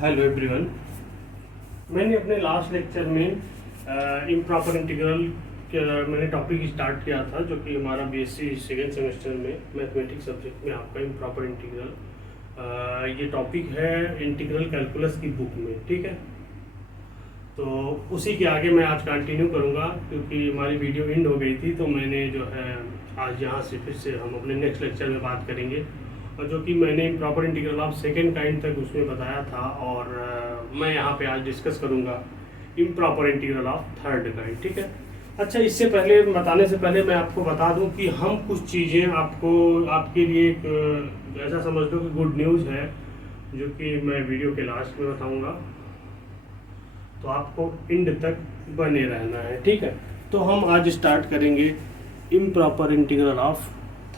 Hello everyone. मैंने अपने last lecture में इम्प्रॉपर इंटीग्रल मैंने टॉपिक स्टार्ट किया था, जो कि हमारा बीएससी सेकेंड सेमेस्टर में मैथमेटिक्स सब्जेक्ट में आपका इम्प्रॉपर इंटीग्रल ये टॉपिक है इंटीग्रल कैलकुलस की बुक में। ठीक है, तो उसी के आगे मैं आज कंटिन्यू करूँगा, क्योंकि हमारी वीडियो एंड हो गई थी। तो मैंने जो है आज यहाँ से फिर से हम अपने नेक्स्ट लेक्चर में बात करेंगे, और जो कि मैंने improper integral of second kind तक उसमें बताया था, और मैं यहाँ पे आज डिस्कस करूँगा improper integral of third kind. ठीक है, अच्छा, इससे पहले बताने से पहले मैं आपको बता दूं कि हम कुछ चीज़ें आपके लिए एक ऐसा समझ लो कि गुड न्यूज़ है, जो कि मैं वीडियो के लास्ट में बताऊंगा, तो आपको एंड तक बने रहना है। ठीक है, तो हम आज स्टार्ट करेंगे improper integral of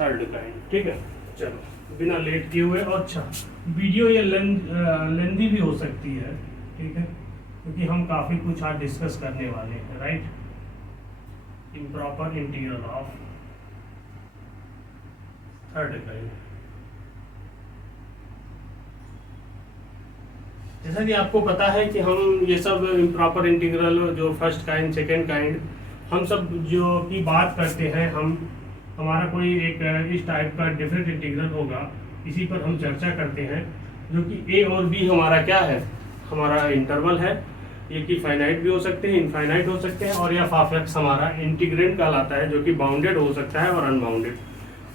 third kind. ठीक है, चलो बिना लेट किए हुए। और अच्छा, वीडियो ये लेंदी भी हो सकती है, ठीक है, क्योंकि हम काफ़ी कुछ आज डिस्कस करने वाले हैं। Right, improper integral of third kind. जैसा कि आपको पता है कि हम ये सब इम्प्रॉपर इंटीग्रल, जो फर्स्ट काइंड सेकेंड काइंड, हम सब जो की बात करते हैं, हमारा कोई एक इस टाइप का डिफरेंट इंटीग्रल होगा, इसी पर हम चर्चा करते हैं, जो कि ए और बी हमारा क्या है, हमारा इंटरवल है। ये कि फाइनाइट भी हो सकते हैं, इनफाइनाइट हो सकते हैं, और या हाफ एक्स हमारा इंटीग्रेंड कहलाता है, जो कि बाउंडेड हो सकता है और अनबाउंडेड।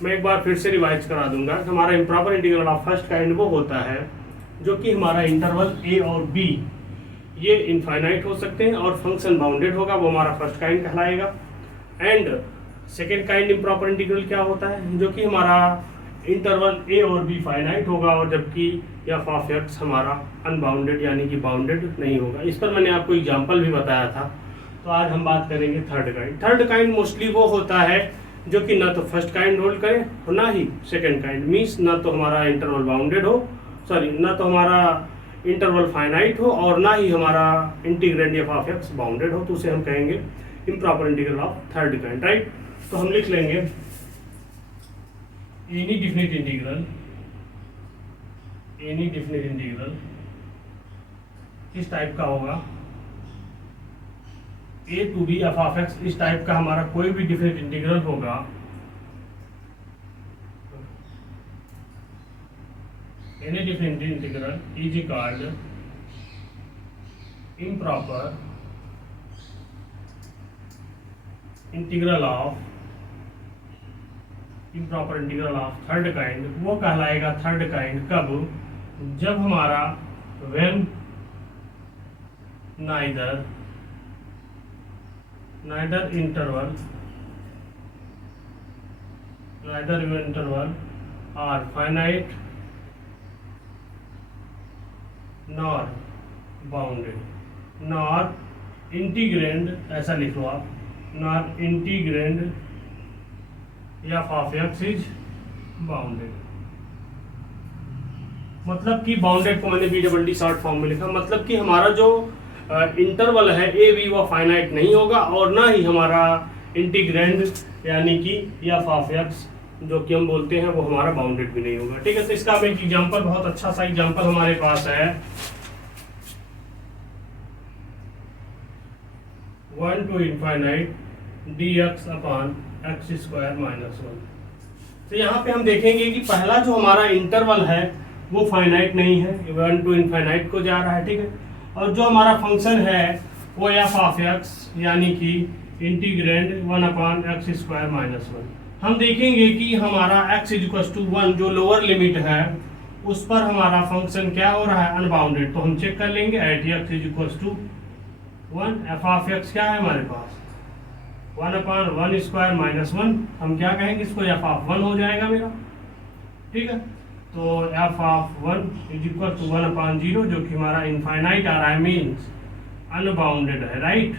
मैं एक बार फिर से रिवाइज करा दूंगा। हमारा improper integral of first kind वो होता है जो कि हमारा इंटरवल ए और बी ये इनफाइनाइट हो सकते हैं और फंक्शन बाउंडेड होगा, वो हमारा फर्स्ट काइंड कहलाएगा। And second kind improper integral क्या होता है, जो कि हमारा इंटरवल ए और बी फाइनाइट होगा, और जबकि एफ ऑफ एक्स हमारा अनबाउंडेड यानी कि बाउंडेड नहीं होगा। इस पर मैंने आपको एग्जांपल भी बताया था। तो आज हम बात करेंगे third kind. Third kind mostly वो होता है जो कि ना तो फर्स्ट काइंड होल्ड करे और ना ही सेकेंड काइंड। मीन्स ना तो हमारा इंटरवल बाउंडेड हो, ना तो हमारा इंटरवल फाइनाइट हो, और ना ही हमारा integrand f of x bounded हो, तो उसे हम कहेंगे improper integral of third kind. Right, तो हम लिख लेंगे एनी डिफिनिट इंटीग्रल इस टाइप का होगा, a to b f of x, इस टाइप का हमारा कोई भी डिफिनिट इंटीग्रल होगा, any definite integral is called improper integral of third kind. वो कहलाएगा थर्ड काइंड कब, जब हमारा when neither interval are finite nor bounded, nor integrand, ऐसा लिख लो आप, nor integrand f of x is bounded. मतलब कि बाउंडेड को मैंने B double D short form में लिखा, मतलब कि हमारा जो इंटरवल है ए बी वो फाइनाइट नहीं होगा, और ना ही हमारा इंटीग्रेंड यानी कि एफ ऑफ एक्स जो कि हम बोलते हैं वो हमारा बाउंडेड भी नहीं होगा। ठीक है, तो इसका हम एक एग्जांपल, बहुत अच्छा सा एग्जांपल हमारे पास है, 1 to infinite dx upon x square minus 1। तो यहाँ पे हम देखेंगे कि पहला जो हमारा इंटरवल है वो फाइनाइट नहीं है, 1 to इनफाइनाइट को जा रहा है। ठीक है, और जो हमारा फंक्शन है वो एफ ऑफ एक्स यानी कि integrand 1 upon x square minus 1। हम देखेंगे कि हमारा x इक्वल टू 1 जो लोअर लिमिट है उस पर हमारा फंक्शन क्या हो रहा है, अनबाउंडेड। तो हम चेक कर लेंगे at x equal to 1, f of x क्या है हमारे पास 1 अपॉन 1 स्क्वायर माइनस 1, हम क्या कहेंगे इसको, एफ ऑफ 1 हो जाएगा मेरा। ठीक है, तो f of 1 is equal to 1 upon 0, जो कि हमारा इनफाइनाइट आ रहा है, मीन्स अनबाउंडेड है। राइट,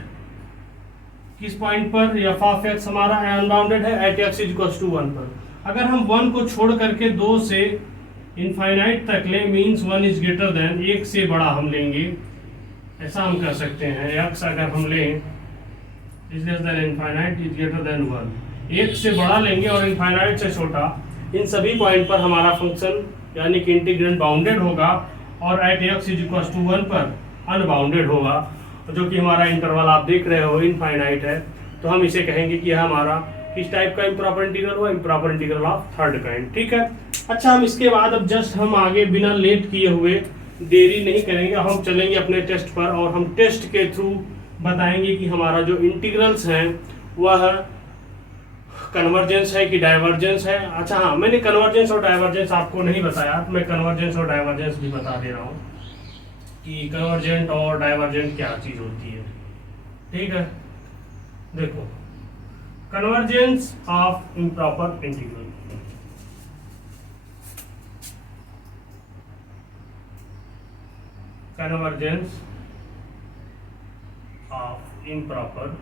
किस पॉइंट पर एफ ऑफ एक्स हमारा अनबाउंडेड है, एट एक्स इक्वल टू 1 पर। अगर हम 1 को छोड़ करके 2 से इनफाइनाइट तक लें, मीन्स 1 इज ग्रेटर देन, एक से बड़ा हम लेंगे, ऐसा हम कर सकते हैं। एक्स अगर हम लें is less then infinite is greater then 1, एक से बड़ा लेंगे और इनफाइनाइट से छोटा, इन सभी पॉइंट पर हमारा फंक्शन यानी कि इंटीग्रेंड बाउंडेड होगा, और at x is equal to 1 पर अनबाउंडेड होगा, जो कि हमारा इंटरवल आप देख रहे हो इनफाइनाइट है, तो हम इसे कहेंगे कि यह हमारा किस टाइप का इम्प्रॉपर इंटीग्रल हुआ, improper integral of third kind. ठीक है। अच्छा, हम इसके बाद अब जस्ट हम आगे बिना लेट किए हुए देरी नहीं करेंगे, हम चलेंगे अपने टेस्ट पर और हम टेस्ट के थ्रू बताएंगे कि हमारा जो इंटीग्रल्स हैं वह कन्वर्जेंस है कि डाइवर्जेंस है। अच्छा हाँ, मैंने कन्वर्जेंस और डाइवर्जेंस आपको नहीं बताया, तो मैं कन्वर्जेंस और डाइवर्जेंस भी बता दे रहा हूँ कि कन्वर्जेंट और डाइवर्जेंट क्या चीज होती है। ठीक है, देखो, convergence of improper integral, convergence of improper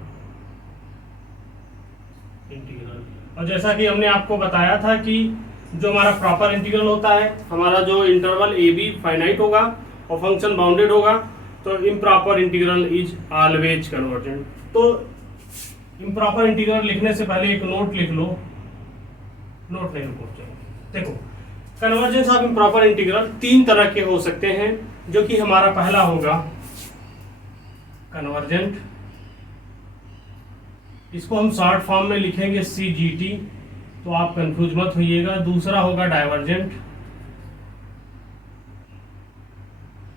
integral. और जैसा कि हमने आपको बताया था कि जो हमारा प्रॉपर इंटीग्रल होता है, हमारा जो इंटरवल ए बी फाइनाइट होगा और फंक्शन बाउंडेड होगा, तो improper integral is always convergent. तो इम्प्रॉपर इंटीग्रल लिखने से पहले एक नोट लिख लो, नोट नहीं लिखो। देखो, कन्वर्जेंस ऑफ इम्प्रॉपर इंटीग्रल तीन तरह के हो सकते हैं, जो कि हमारा पहला होगा कन्वर्जेंट, इसको हम शॉर्ट फॉर्म में लिखेंगे CGT, तो आप कंफ्यूज मत होइएगा। दूसरा होगा डाइवर्जेंट,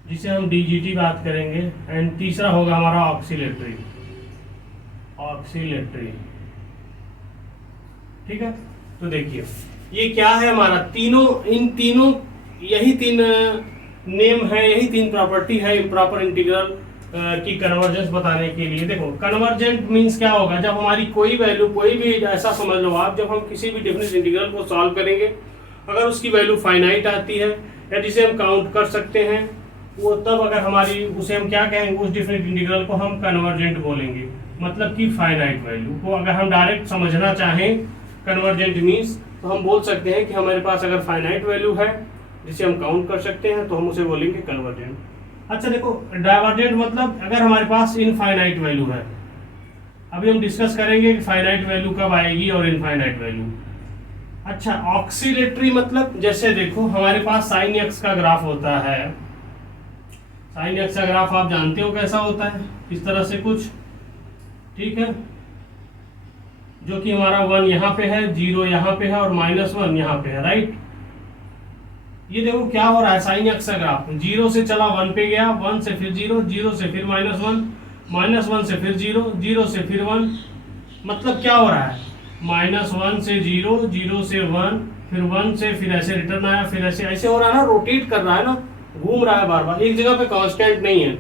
जिसे हम DGT बात करेंगे, एंड तीसरा होगा हमारा ऑक्सीलेटरी, ऑक्सीलेटरी। ठीक है, तो देखिए ये क्या है हमारा, तीनों, इन तीनों, यही तीन नेम है, यही तीन प्रॉपर्टी है इम्प्रॉपर इंटीग्रल की कन्वर्जेंस बताने के लिए। देखो, कन्वर्जेंट मींस क्या होगा, जब हमारी कोई वैल्यू, कोई भी, ऐसा समझ लो आप, जब हम किसी भी डिफरेंस इंटीग्रल को सॉल्व करेंगे, अगर उसकी वैल्यू फाइनाइट आती है या जिसे हम काउंट कर सकते हैं, वो तब अगर हमारी, उसे हम क्या कहेंगे, उस डिफरेंट इंटीग्रल को हम कन्वर्जेंट बोलेंगे, मतलब कि फाइनाइट वैल्यू को। अगर हम डायरेक्ट समझना चाहें कन्वर्जेंट मीन्स, तो हम बोल सकते हैं कि हमारे पास अगर फाइनाइट वैल्यू है जिसे हम काउंट कर सकते हैं, तो हम उसे बोलेंगे कन्वर्जेंट। अच्छा देखो, डाइवर्जेंट मतलब अगर हमारे पास इनफाइनाइट वैल्यू है, अभी हम डिस्कस करेंगे कि फाइनाइट वैल्यू कब आएगी और इनफाइनाइट वैल्यू। अच्छा, ऑक्सीलेटरी मतलब, जैसे देखो हमारे पास साइन एक्स का ग्राफ होता है, साइन एक्स का ग्राफ आप जानते हो कैसा होता है, इस तरह से कुछ। ठीक है, जो कि हमारा 1 यहाँ पे है, 0 यहाँ पे है और -1 यहाँ पे है, राइट। ये देखो क्या हो रहा है, साइन एक्स का ग्राफ 0 से चला 1 पे गया, 1 से फिर 0, 0 से फिर -1, -1 से फिर 0, 0 से फिर 1, मतलब क्या हो रहा है, -1 से 0, 0 से 1, फिर 1 से फिर ऐसे रिटर्न आया, फिर ऐसे ऐसे हो रहा है ना, रोटेट कर रहा है ना, घूम रहा है बार बार, एक जगह पे कांस्टेंट नहीं है।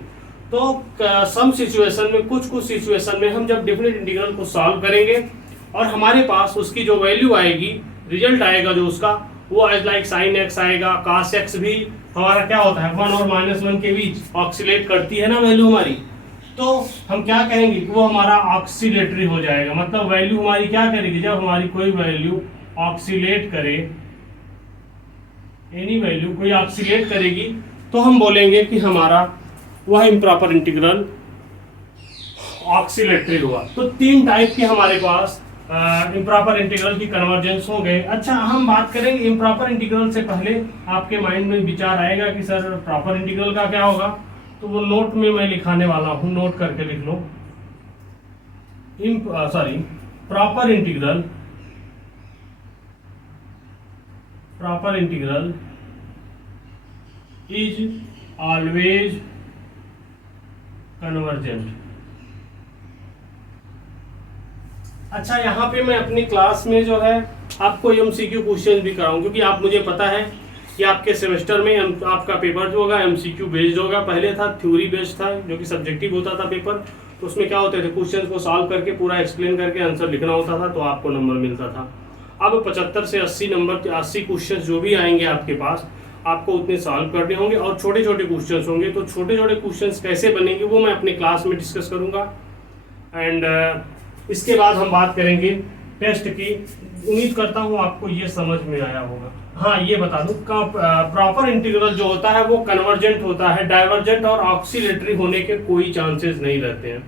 तो सम सिचुएशन में, कुछ सिचुएशन में हम जब डिफरेंट इंटीग्रल को सॉल्व करेंगे और हमारे पास उसकी जो वैल्यू आएगी, रिजल्ट आएगा जो उसका, वो एज लाइक साइन एक्स आएगा, cos एक्स भी हमारा क्या होता है, 1 और -1 के बीच ऑक्सीलेट करती है ना वैल्यू हमारी, तो हम क्या कहेंगे कि वो हमारा ऑक्सीलेटरी हो जाएगा। मतलब वैल्यू हमारी क्या करेगी, जब हमारी कोई वैल्यू ऑक्सीलेट करे, एनी वैल्यू कोई ऑक्सीलेट करेगी, तो हम बोलेंगे कि हमारा वह इम्प्रॉपर इंटीग्रल ऑक्सीलेटरी हुआ। तो तीन टाइप के हमारे पास इम्प्रॉपर इंटीग्रल की कन्वर्जेंस हो गए। अच्छा, हम बात करेंगे इम्प्रॉपर इंटीग्रल से पहले आपके माइंड में विचार आएगा कि सर प्रॉपर इंटीग्रल का क्या होगा, तो वो नोट में मैं लिखाने वाला हूँ, नोट करके लिख लो। Proper integral, proper integral is always convergent. अच्छा, यहाँ पे मैं अपनी क्लास में जो है आपको MCQ क्वेश्चन भी कराऊं, क्योंकि आप, मुझे पता है कि आपके सेमेस्टर में आपका पेपर जो होगा MCQ बेस्ड होगा। पहले था थ्योरी बेस्ड था, जो कि सब्जेक्टिव होता था पेपर, तो उसमें क्या होते थे, क्वेश्चन को सॉल्व करके पूरा एक्सप्लेन करके आंसर लिखना होता था, तो आपको नंबर मिलता था। अब 75 से 80 नंबर, 80 क्वेश्चन जो भी आएंगे आपके पास, आपको उतने सॉल्व करने होंगे और छोटे छोटे क्वेश्चन होंगे। तो छोटे छोटे क्वेश्चन कैसे बनेंगे वो मैं अपनी क्लास में डिस्कस करूँगा। एंड इसके बाद हम बात करेंगे टेस्ट की। उम्मीद करता हूँ आपको ये समझ में आया होगा। हाँ, ये बता दूं, प्रॉपर इंटीग्रल जो होता है वो कन्वर्जेंट होता है, डाइवर्जेंट और ऑक्सीलेटरी होने के कोई चांसेस नहीं रहते हैं।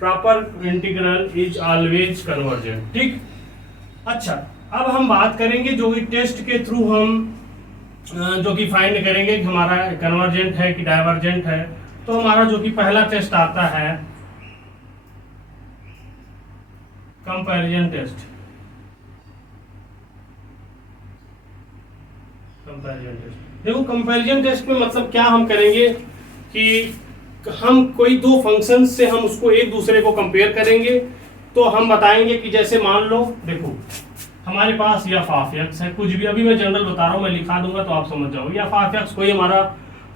Proper integral is always convergent. ठीक, अच्छा, अब हम बात करेंगे जो कि टेस्ट के थ्रू हम जो कि फाइंड करेंगे कि हमारा कन्वर्जेंट है कि डाइवर्जेंट है। तो हमारा जो कि पहला टेस्ट आता है कंपैरिजन टेस्ट। देखो कंपैरिजन टेस्ट में मतलब क्या हम करेंगे कि हम कोई दो फंक्शन से हम उसको एक दूसरे को कंपेयर करेंगे। तो हम बताएंगे कि जैसे मान लो देखो हमारे पास एफ ऑफ एक्स है, कुछ भी अभी मैं जनरल बता रहा हूँ, मैं लिखा दूंगा तो आप समझ जाओगे। एफ ऑफ एक्स कोई हमारा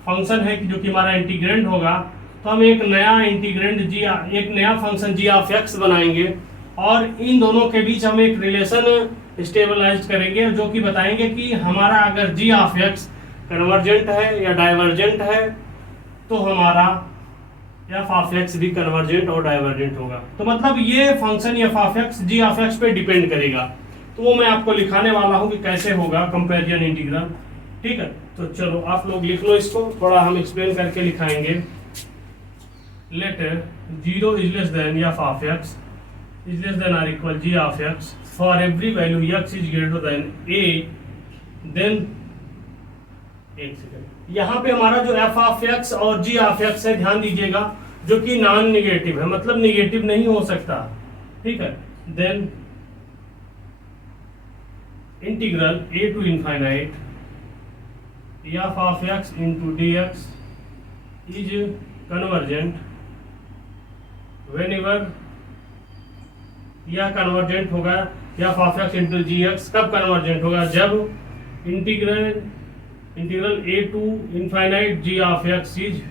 फंक्शन है कि जो कि हमारा इंटीग्रेंड होगा। तो हम एक नया इंटीग्रेंड एक नया फंक्शन जी ऑफ एक्स बनाएंगे और इन दोनों के बीच हम एक रिलेशन स्टेबलाइज करेंगे जो कि बताएंगे कि हमारा अगर जी ऑफ एक्स कन्वर्जेंट है या डाइवर्जेंट है तो हमारा एफ ऑफ एक्स भी कन्वर्जेंट और डाइवर्जेंट होगा। तो मतलब ये function f of x g of x पे डिपेंड करेगा। तो वो मैं आपको लिखाने वाला हूं कि कैसे होगा कंपैरिजन इंटीग्रल। ठीक है, तो चलो आप लोग लिख लो इसको, थोड़ा हम एक्सप्लेन करके लिखाएंगे। Let 0 is less than f of x is less than और equal g of x for every value x is greater than a, then एक सेकंड, यहाँ पे हमारा जो एफ ऑफ एक्स और जी ऑफ एक्स है ध्यान दीजिएगा जो कि नॉन निगेटिव है, मतलब निगेटिव नहीं हो सकता। ठीक है, then integral a to infinite f of x into d x is convergent whenever, यह कन्वर्जेंट होगा f of x into g x कब कन्वर्जेंट होगा, जब integral a to infinite g of x is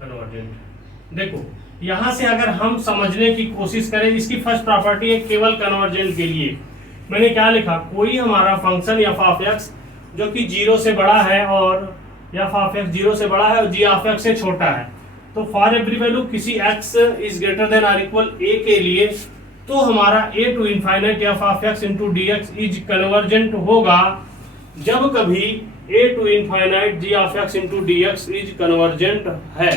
convergent. देखो यहां से अगर हम समझने की कोशिश करें, इसकी फर्स्ट प्रॉपर्टी है केवल कन्वर्जेंट के लिए। मैंने क्या लिखा, कोई हमारा फंक्शन एफ ऑफ एक्स जो कि 0 से बड़ा है और एफ ऑफ एक्स 0 से बड़ा है और जी ऑफ एक्स से छोटा है। तो फॉर एवरी वैल्यू किसी x इज ग्रेटर देन और इक्वल a के लिए तो हमारा a to infinite f of x into d x is convergent होगा जब कभी a to infinite g of x into d x is convergent है।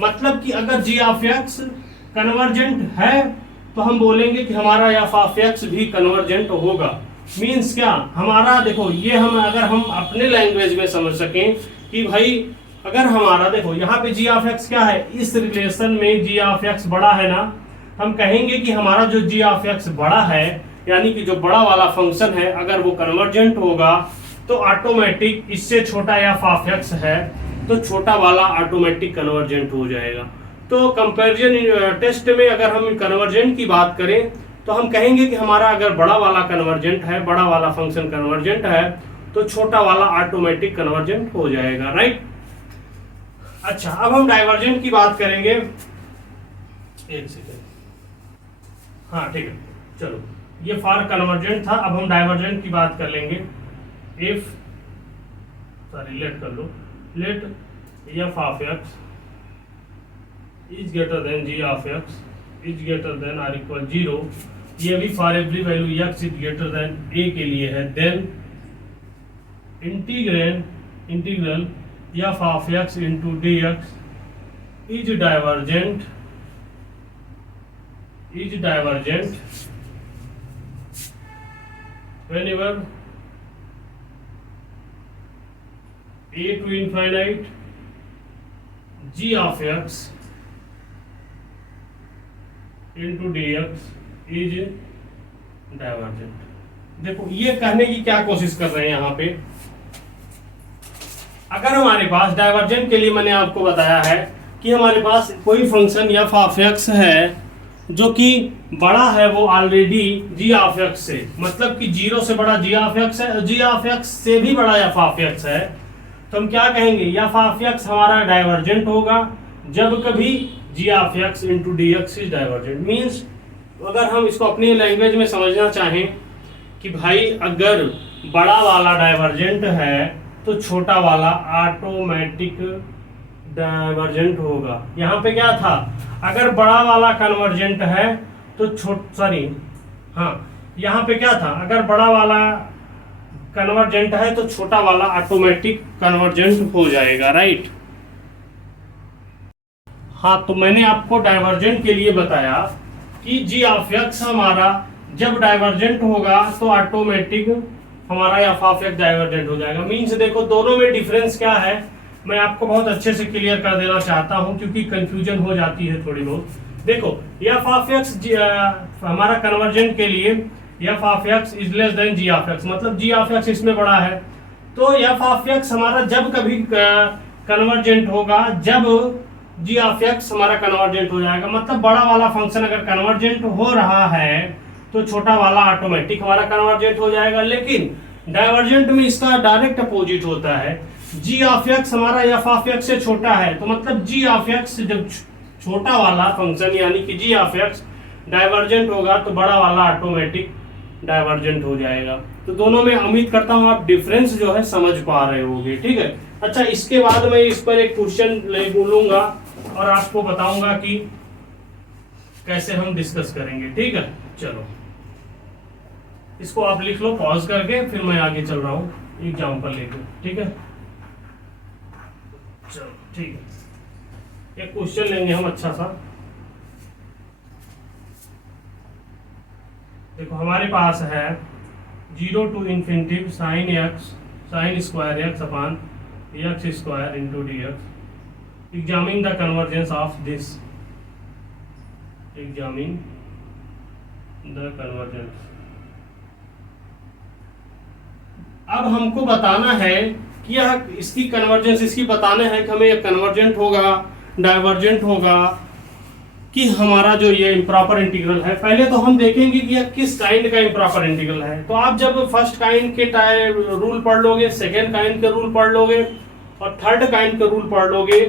मतलब कि अगर जी ऑफ एक्स कन्वर्जेंट है तो हम बोलेंगे कि हमारा एफ ऑफ एक्स भी कन्वर्जेंट होगा। मीन्स क्या, हमारा देखो ये हम अगर हम अपने लैंग्वेज में समझ सकें कि भाई अगर हमारा देखो यहाँ पे जी ऑफ एक्स क्या है, इस रिलेशन में जी ऑफ एक्स बड़ा है ना, हम कहेंगे कि हमारा जो जी ऑफ एक्स बड़ा है यानी कि जो बड़ा वाला फंक्शन है अगर वो कन्वर्जेंट होगा तो ऑटोमेटिक इससे छोटा एफ ऑफ एक्स है तो छोटा वाला ऑटोमेटिक कन्वर्जेंट हो जाएगा। तो कंपैरिजन टेस्ट में अगर हम कन्वर्जेंट की बात करें तो हम कहेंगे कि हमारा अगर बड़ा वाला कन्वर्जेंट है, बड़ा वाला फंक्शन कन्वर्जेंट है तो छोटा वाला ऑटोमेटिक कन्वर्जेंट हो जाएगा। राइट, अच्छा अब हम डाइवर्जेंट की बात करेंगे। एक सेकेंड, हाँ ठीक है, चलो ये फॉर कन्वर्जेंट था, अब हम डाइवर्जेंट की बात कर लेंगे। इफ सॉरी लेट कर लो, let f of x is greater than g of x is greater than और इक्वल 0, ये भी for every value x is greater than a के लिए है। Then integral f of x into d x is divergent whenever a to infinite g of x into dx is divergent। देखो ये कहने की क्या कोशिश कर रहे हैं यहाँ पे, अगर हमारे पास डाइवर्जेंट के लिए मैंने आपको बताया है कि हमारे पास कोई फंक्शन एफ ऑफ एक्स है जो कि बड़ा है वो ऑलरेडी जी ऑफ एक्स से, मतलब कि 0 से बड़ा जी ऑफ एक्स है, जी ऑफ एक्स से भी बड़ा एफ ऑफ एक्स है, तो हम क्या कहेंगे एफ ऑफ एक्स हमारा डाइवर्जेंट होगा जब कभी g of x into d x is divergent. Means अगर हम इसको अपनी लैंग्वेज में समझना चाहें कि भाई अगर बड़ा वाला डाइवर्जेंट है तो छोटा वाला ऑटोमेटिक डाइवर्जेंट होगा। यहाँ पे क्या था, अगर बड़ा वाला कन्वर्जेंट है तो यहाँ पे क्या था, अगर बड़ा वाला कन्वर्जेंट है तो छोटा वाला ऑटोमेटिक कन्वर्जेंट हो जाएगा। राइट, हाँ तो मैंने आपको डाइवर्जेंट के लिए बताया कि जी ऑफ एक्स हमारा जब डाइवर्जेंट होगा तो ऑटोमेटिक हमारा एफ ऑफ एक्स डाइवर्जेंट हो जाएगा। मीन्स देखो दोनों में डिफरेंस क्या है मैं आपको बहुत अच्छे से क्लियर कर देना चाहता हूं, क्योंकि कंफ्यूजन हो जाती है थोड़ी बहुत। देखो एफ ऑफ एक्स हमारा कन्वर्जेंट के लिए f of x is less than g of x, मतलब जी ऑफ एक्स इसमें बड़ा है। तो एफ ऑफ एक्स हमारा जब कभी कन्वर्जेंट होगा जब जी ऑफ एक्स हमारा कन्वर्जेंट हो जाएगा, मतलब बड़ा वाला फंक्शन अगर कन्वर्जेंट हो रहा है तो छोटा वाला ऑटोमेटिक हमारा कन्वर्जेंट हो जाएगा। लेकिन डाइवर्जेंट में इसका डायरेक्ट अपोजिट होता है, जी ऑफ एक्स हमारा एफ ऑफ एक्स से छोटा है, तो मतलब जी ऑफ एक्स जब छोटा वाला फंक्शन यानी कि जी ऑफ एक्स डाइवर्जेंट होगा तो बड़ा वाला ऑटोमेटिक डाइवर्जेंट हो जाएगा। तो दोनों में उम्मीद करता हूं आप डिफरेंस जो है समझ पा रहे होंगे, ठीक है। अच्छा, इसके बाद मैं इस पर एक क्वेश्चन बोलूंगा और आपको बताऊंगा कि कैसे हम डिस्कस करेंगे, ठीक है। चलो इसको आप लिख लो पॉज करके, फिर मैं आगे चल रहा हूं एग्जाम्पल लेकर, ठीक है। चलो ठीक है, एक क्वेश्चन लेंगे हम अच्छा सा। देखो हमारे पास है 0 to infinity sin x sin square x upon x square into dx. Examine the convergence of this. Examine the convergence. अब हमको बताना है कि यह इसकी कन्वर्जेंस, इसकी बताना है कि हमें कन्वर्जेंट होगा डाइवर्जेंट होगा कि हमारा जो ये इम्प्रॉपर इंटीग्रल है। पहले तो हम देखेंगे कि यह किस काइंड का इम्प्रॉपर इंटीग्रल है। तो आप जब फर्स्ट काइंड के रूल पढ़ लोगे, सेकेंड काइंड के रूल पढ़ लोगे और थर्ड काइंड के रूल पढ़ लोगे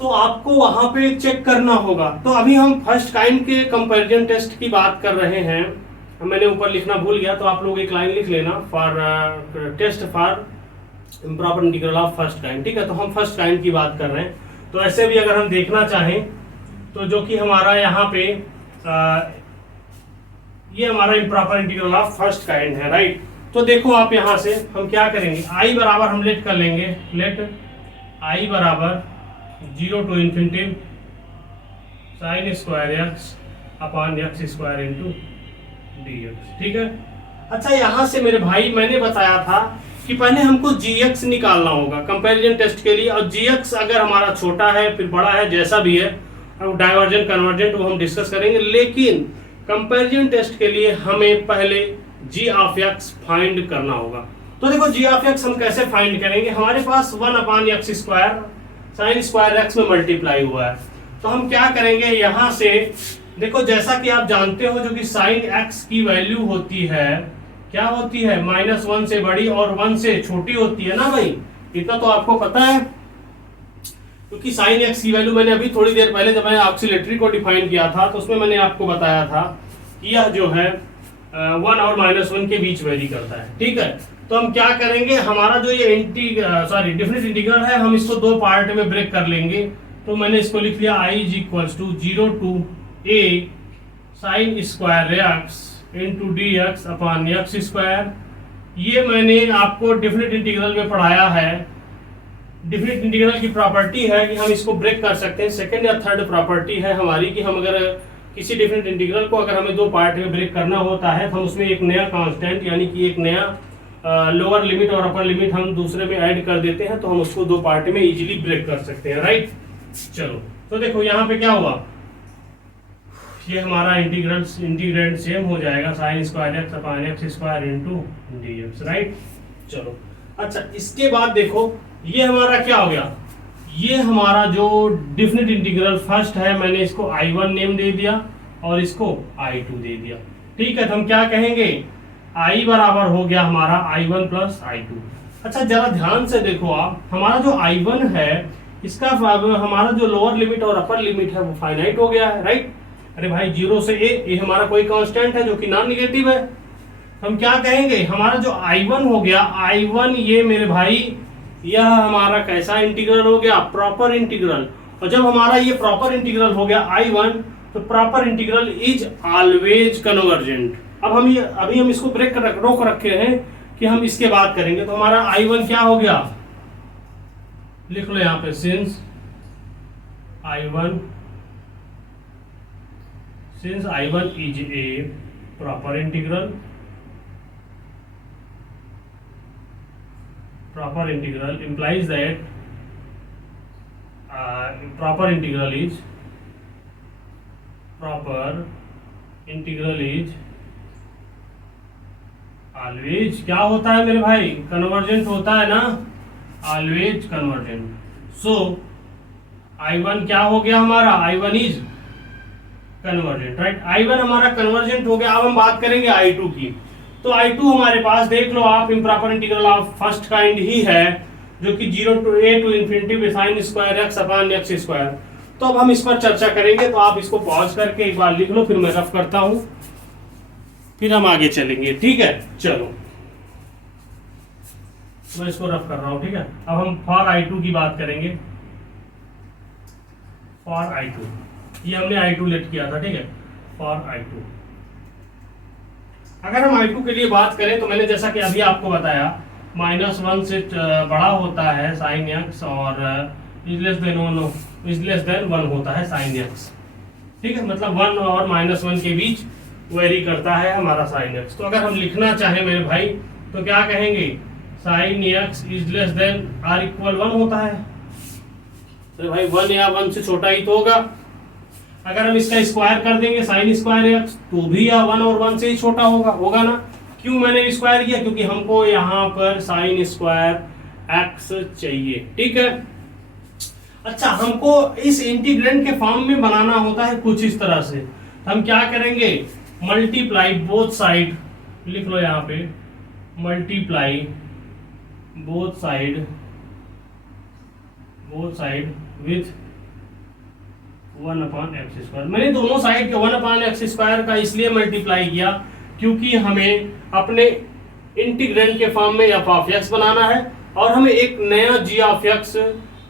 तो आपको वहां पे चेक करना होगा। तो अभी हम फर्स्ट काइंड के कंपैरिजन टेस्ट की बात कर रहे हैं। मैंने ऊपर लिखना भूल गया, तो आप लोग एक लाइन लिख लेना, for test for improper integral of first kind, ठीक है। तो हम फर्स्ट काइंड की बात कर रहे हैं। तो ऐसे भी अगर हम देखना चाहें तो जो कि हमारा यहाँ पे ये हमारा improper integral of first kind है, राइट। तो देखो आप यहाँ से हम क्या करेंगे, आई बराबर हम लेट कर लेंगे, लेट आई बराबर 0 to infinity sin square x upon x square into d x, ठीक है। अच्छा, यहाँ से मेरे भाई मैंने बताया था कि पहले हमको gx निकालना होगा कंपैरिजन टेस्ट के लिए, और gx अगर हमारा छोटा है फिर बड़ा है जैसा भी है, अब डाइवर्जेंट कन्वर्जेंट वो हम डिस्कस करेंगे। लेकिन कंपैरिजन टेस्ट के लिए हमें पहले g ऑफ x फाइंड करना होगा। तो देखो g ऑफ x हम कैसे फाइंड करेंगे, हमारे पास 1 upon x square sine square x में मल्टीप्लाई हुआ है। तो हम क्या करेंगे यहाँ से, देखो जैसा कि आप जानते हो जो कि साइन एक्स की वैल्यू होती है क्या होती है, -1 से बड़ी और 1 से छोटी होती है ना भाई, इतना तो आपको पता है। क्योंकि साइन एक्स की वैल्यू मैंने अभी थोड़ी देर पहले जब मैंने ऑक्सीलेटरी को डिफाइन किया था तो उसमें मैंने आपको बताया था कि यह जो है 1 और -1 के बीच वेरी करता है, ठीक है। तो हम क्या करेंगे, हमारा जो ये डिफरेंट इंटीग्रल है हम इसको दो पार्ट में ब्रेक कर लेंगे। तो मैंने इसको लिख लिया i is equals to 0 to a sine square x into d x upon x square. ये मैंने आपको डिफरेंट इंटीग्रल में पढ़ाया है। डिफरेंट इंटीग्रल की प्रॉपर्टी है कि हम इसको ब्रेक कर सकते हैं। सेकंड या थर्ड प्रॉपर्टी है हमारी कि हम अगर किसी डिफरेंट इंटीग्रल को अगर हमें दो पार्ट में ब्रेक करना होता है तो हम उसमें एक नया कांस्टेंट यानी कि एक नया लोअर लिमिट और अपर लिमिट हम दूसरे में ऐड कर देते हैं, तो हम उसको दो पार्ट में इजीली ब्रेक कर सकते हैं, राइट। चलो तो देखो यहाँ पे क्या हुआ, ये हमारा इंटीग्रेंड सेम हो जाएगा sine square x upon x square into d x, right. चलो अच्छा, इसके बाद देखो ये हमारा क्या हो गया, ये हमारा जो डिफरेंट इंटीग्रल फर्स्ट है मैंने इसको I1 नेम दे दिया और इसको I2 दे दिया, ठीक है। तो हम क्या कहेंगे, I बराबर हो गया हमारा I1 प्लस I2। अच्छा जरा ध्यान से देखो आप, हमारा जो I1 है इसका हमारा जो लोअर लिमिट और अपर लिमिट है वो फाइनाइट हो गया है, राइट। अरे भाई 0 से a ये हमारा कोई कांस्टेंट है जो कि नॉन नेगेटिव है। हम क्या कहेंगे, हमारा जो I1 हो गया, I1 ये मेरे भाई यह हमारा कैसा इंटीग्रल हो गया, प्रॉपर इंटीग्रल। और जब हमारा ये प्रॉपर इंटीग्रल हो गया I1, तो proper integral is always convergent. अब हम ये अभी हम इसको रोक रखे हैं कि हम इसके बाद करेंगे। तो हमारा I1 क्या हो गया, लिख लो यहाँ पे, since I1 is a proper integral proper integral implies that proper integral is always क्या होता है मेरे भाई, कन्वर्जेंट होता है ना, ऑलवेज कन्वर्जेंट। सो I1 क्या हो गया हमारा, I1 is convergent, right. I1 हमारा कन्वर्जेंट हो गया। अब हम बात करेंगे I2 की। तो I2 हमारे पास देख लो आप, improper integral of first kind he है, जो कि 0 to a to infinity sin square x upon x square. तो अब हम इस पर चर्चा करेंगे, तो आप इसको पॉज करके एक बार लिख लो, फिर मैं रफ करता हूं, फिर हम आगे चलेंगे, ठीक है। चलो मैं इसको रफ कर रहा हूं, ठीक है। अब हम फॉर I2 की बात करेंगे। फॉर I2, ये हमने I2 लेट किया था, ठीक है। फॉर I2, अगर हम I2 के लिए बात करें तो मैंने जैसा कि अभी आपको बताया, -1 से बड़ा होता है sin x और इज लेस देन 1 होता है sin x, ठीक है। मतलब 1 और -1 के बीच वेरी करता है हमारा sin x। तो अगर हम लिखना चाहें मेरे भाई तो क्या कहेंगे, sin x is less than or equal 1 होता है। तो भाई 1 या 1 से छोटा ही तो होगा। अगर हम इसका स्क्वायर कर देंगे sin स्क्वायर x, तो भी या 1 और 1 से ही छोटा होगा ना। क्यों मैंने स्क्वायर किया, क्योंकि हमको यहाँ पर sin स्क्वायर x चाहिए, ठीक है। अच्छा, हमको इस इंटीग्रेंड के फॉर्म में बनाना होता है कुछ इस तरह से। हम क्या करेंगे, मल्टीप्लाई बोथ साइड, लिख लो यहाँ पे, multiply both side with 1/x²। मैंने दोनों साइड के 1/x² का इसलिए मल्टीप्लाई किया क्योंकि हमें अपने इंटीग्रेंड के फॉर्म में f(x) बनाना है और हमें एक नया g(x)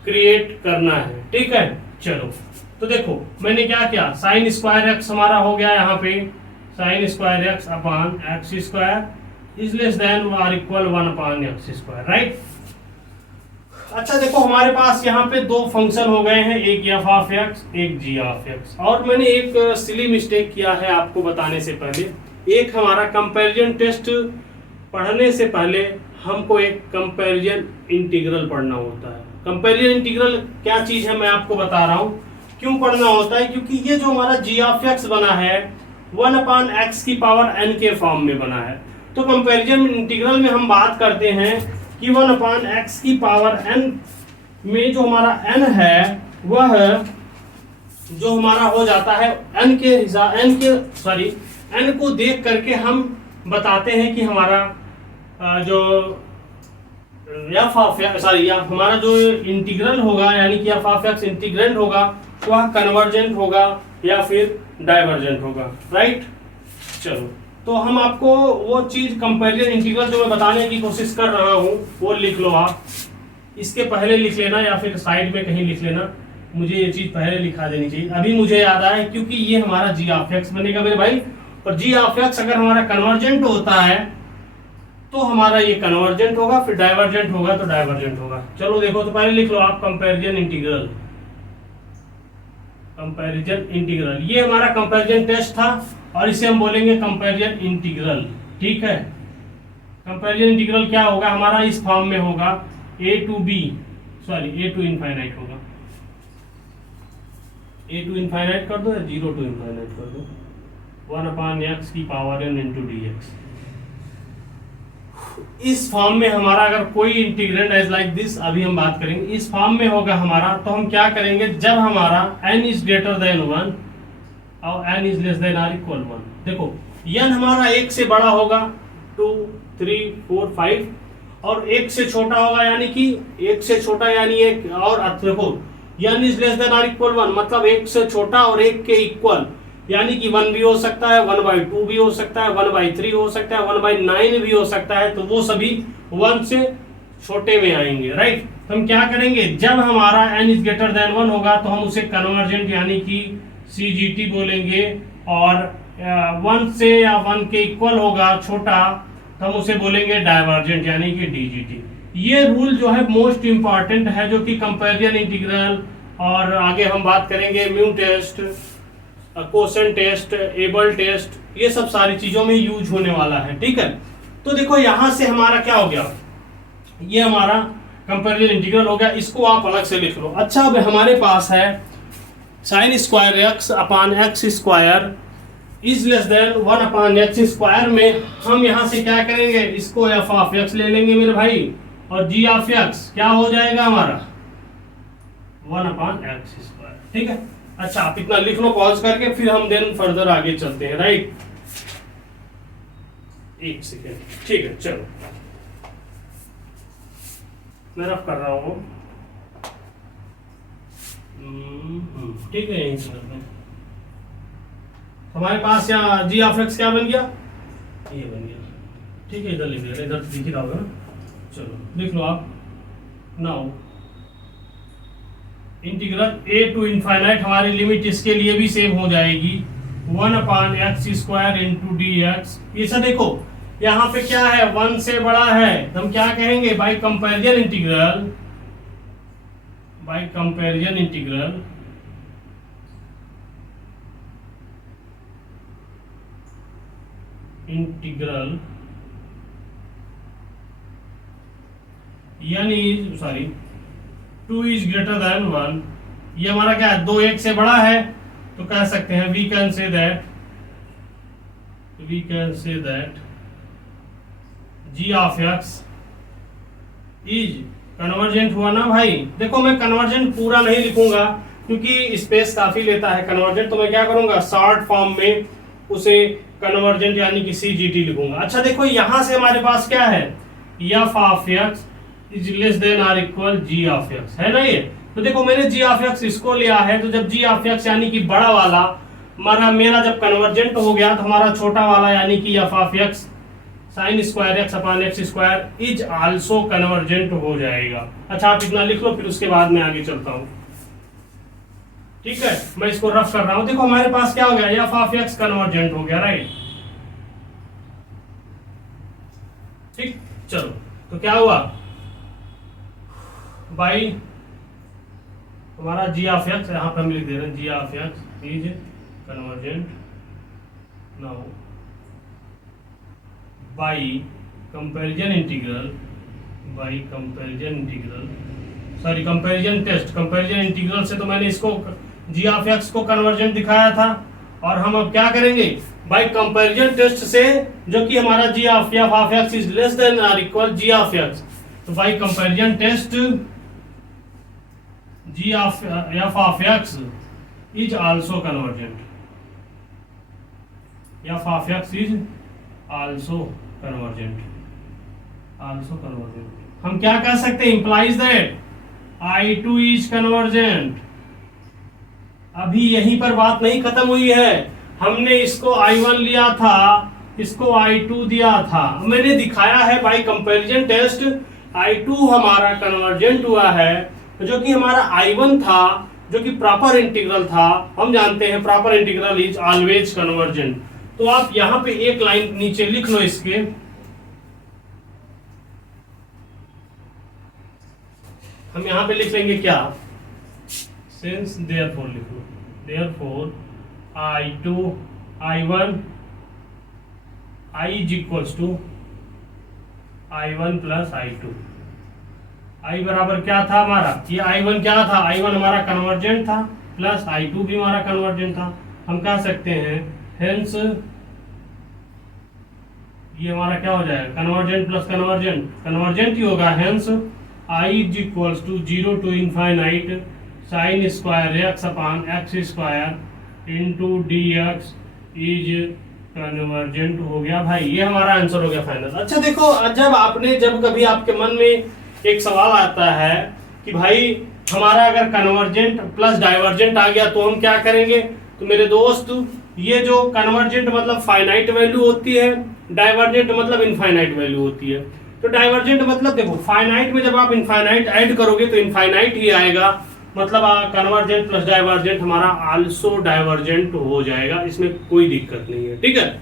क्रिएट करना है, ठीक है। चलो तो देखो मैंने क्या किया, sin स्क्वायर x हमारा हो गया यहाँ पे sin square x upon x² is less than or equal 1/x², right. अच्छा देखो, हमारे पास यहाँ पे दो फंक्शन हो गए हैं, एक f(x), एक g(x). और मैंने एक सिली मिस्टेक किया है आपको बताने से पहले। एक हमारा कंपैरिजन टेस्ट पढ़ने से पहले हमको एक कंपैरिजन इंटीग्रल पढ़ना होता है। कंपैरिजन इंटीग्रल क्या चीज है मैं आपको बता रहा हूँ। क्यों पढ़ना होता है, क्योंकि ये जो हमारा g(x) बना है 1/x⁴n के फॉर्म में बना है। तो कंपैरिजन इंटीग्रल में हम बात करते हैं कि 1/x⁴n में जो हमारा n है वह जो हमारा हो जाता है n को देख करके हम बताते हैं कि हमारा हमारा जो इंटीग्रल होगा, यानी कि f(x) इंटीग्रेंड होगा, वह कन्वर्जेंट होगा या फिर डाइवर्जेंट होगा, राइट। चलो तो हम आपको वो चीज कंपैरिजन इंटीग्रल जो मैं बताने की कोशिश कर रहा हूँ वो लिख लो आप। इसके पहले लिख लेना या फिर साइड में कहीं लिख लेना, मुझे ये चीज पहले लिखा देनी चाहिए। अभी मुझे याद आया क्योंकि ये हमारा g(x) बनेगा मेरे भाई, और g(x) अगर हमारा कन्वर्जेंट होता है तो हमारा ये कन्वर्जेंट होगा, फिर डाइवर्जेंट होगा तो डाइवर्जेंट होगा। चलो देखो, तो पहले लिख लो आप कंपैरिजन इंटीग्रल। ये हमारा कंपैरिजन टेस्ट था और इसे हम बोलेंगे कंपैरिजन इंटीग्रल, ठीक है। कंपैरिजन इंटीग्रल क्या होगा हमारा, इस फॉर्म में होगा a to infinite होगा, a to infinite कर दो या 0 to infinite कर दो, 1/x⁴n into dx। इस फॉर्म में हमारा अगर कोई इंटीग्रेंड एज लाइक दिस, अभी हम बात करेंगे, इस फॉर्म में होगा हमारा, तो हम क्या करेंगे, जब हमारा n इज ग्रेटर देन 1 और n is less than or equal 1। देखो n हमारा 1 से बड़ा होगा 2 3 4 5 और 1 से छोटा होगा, यानी कि 1 से छोटा यानी 1 और देखो n is less than or equal 1 मतलब 1 से छोटा और 1 के इक्वल, यानी कि 1 भी हो सकता है, 1/2 भी हो सकता है, 1/3 हो सकता है, 1/9 भी हो सकता है। तो वो सभी 1 से छोटे में आएंगे, राइट। तो हम क्या करेंगे, जब हमारा n इज ग्रेटर देन 1 होगा तो हम उसे कन्वर्जेंट यानी कि CGT बोलेंगे, और 1 से या 1 के इक्वल होगा छोटा तो हम उसे बोलेंगे डाइवर्जेंट यानी कि DGT। ये रूल जो है मोस्ट इंपॉर्टेंट है, जो कि कंपैरिजन इंटीग्रल और आगे हम बात करेंगे mu test, quotient test, Abel test, ये सब सारी चीजों में यूज होने वाला है, ठीक है। तो देखो यहां से हमारा क्या हो गया, ये हमारा कंपैरिजन इंटीग्रल हो गया, इसको आप अलग से लिख लो। अच्छा अब हमारे पास है sign square x upon x square is less then 1 upon x square में हम यहाँ से क्या करेंगे, इसको एफ ऑफ एक्स ले लेंगे मेरे भाई, और जी ऑफ एक्स क्या हो जाएगा हमारा 1 अपान एक्स स्क्वायर। ठीक है, अच्छा आप इतना लिख लो पॉज करके, फिर हम देन फर्दर आगे चलते हैं। राइट, एक सेकेंड, ठीक है चलो मैं रफ कर रहा हूँ। ठीक है, यहीं से हमारे पास यहाँ जी ऑफ एक्स क्या बन गया, ये बन गया। ठीक है, इधर लिख लिया, इधर दिख ही रहा होगा ना, चलो लिख लो आप। Now integral a to infinite, हमारी लिमिट इसके लिए भी सेम हो जाएगी 1 upon x square into d x. ऐसा देखो यहाँ पे क्या है, 1 से बड़ा है, तो हम क्या कहेंगे bye comparison integral, bye comparison integral integral यानी सॉरी 2 इज ग्रेटर देन 1, ये हमारा क्या है 2 1 से बड़ा है, तो कह सकते हैं we can say that g of x is convergent हुआ ना भाई। देखो मैं कन्वर्जेंट पूरा नहीं लिखूंगा क्योंकि स्पेस काफी लेता है कन्वर्जेंट, तो मैं क्या करूंगा शॉर्ट फॉर्म में उसे कन्वर्जेंट यानी कि CGT लिखूंगा। अच्छा देखो यहां से हमारे पास क्या है, f of x is less than or equal g of x, है ना ये। तो देखो मैंने जी ऑफ एक्स इसको लिया है, तो जब जी ऑफ एक्स यानी कि बड़ा वाला मेरा जब कन्वर्जेंट हो गया, तो हमारा छोटा वाला यानी कि F of x sign square x upon x square is also convergent हो जाएगा। अच्छा आप इतना लिख लो, फिर उसके बाद मैं आगे चलता हूं। ठीक है, मैं इसको रफ कर रहा हूं। देखो हमारे पास क्या हो गया, एफ ऑफ एक्स कन्वर्जेंट हो गया, राइट। ठीक, चलो तो क्या हुआ भाई, हमारा जी ऑफ एक्स यहां पर हम लिख दे रहे हैं, g of x is convergent now by comparison integral, sorry comparison test, comparison integral से तो मैंने इसको जी ऑफ एक्स को कन्वर्जेंट दिखाया था, और हम अब क्या करेंगे बाय कंपैरिजन टेस्ट से, जो कि हमारा g of x is less than or equal g of x, तो by comparison test g of f of x is also convergent, f of x is also convergent. हम क्या कह सकते हैं, implies that I2 is convergent. अभी यहीं पर बात नहीं खत्म हुई है, हमने इसको I1 लिया था, इसको I2 दिया था, मैंने दिखाया है बाय कंपैरिजन टेस्ट I2 हमारा कन्वर्जेंट हुआ है, जो कि हमारा I1 था, जो कि प्रॉपर इंटीग्रल था। हम जानते हैं proper integral is always convergent. तो आप यहां पे एक लाइन नीचे लिख लो इसके, हम यहां पे लिख लेंगे क्या, सिंस देयरफॉर लिख लो, therefore I1 I is equals to I1 plus I2। I बराबर क्या था हमारा, ये I1 क्या था, I1 हमारा कन्वर्जेंट था, प्लस I2 भी हमारा कन्वर्जेंट था। हम कह सकते हैं हेंस ये हमारा क्या हो जाएगा, कन्वर्जेंट प्लस कन्वर्जेंट ही होगा। Hence I is equals to 0 to infinite sine square x upon x square into d x is convergent हो गया भाई, ये हमारा आंसर हो गया फाइनल। अच्छा देखो जब कभी आपके मन में एक सवाल आता है कि भाई हमारा अगर कन्वर्जेंट प्लस डाइवर्जेंट आ गया तो हम क्या करेंगे, तो मेरे दोस्त ये जो कन्वर्जेंट मतलब फाइनाइट वैल्यू होती है, डाइवर्जेंट मतलब इनफाइनाइट वैल्यू होती है। तो डाइवर्जेंट मतलब देखो फाइनाइट में जब आप इनफाइनाइट ऐड करोगे तो इनफाइनाइट ही आएगा, मतलब कन्वर्जेंट प्लस डाइवर्जेंट हमारा आल्सो डाइवर्जेंट हो जाएगा, इसमें कोई दिक्कत नहीं है। ठीक है,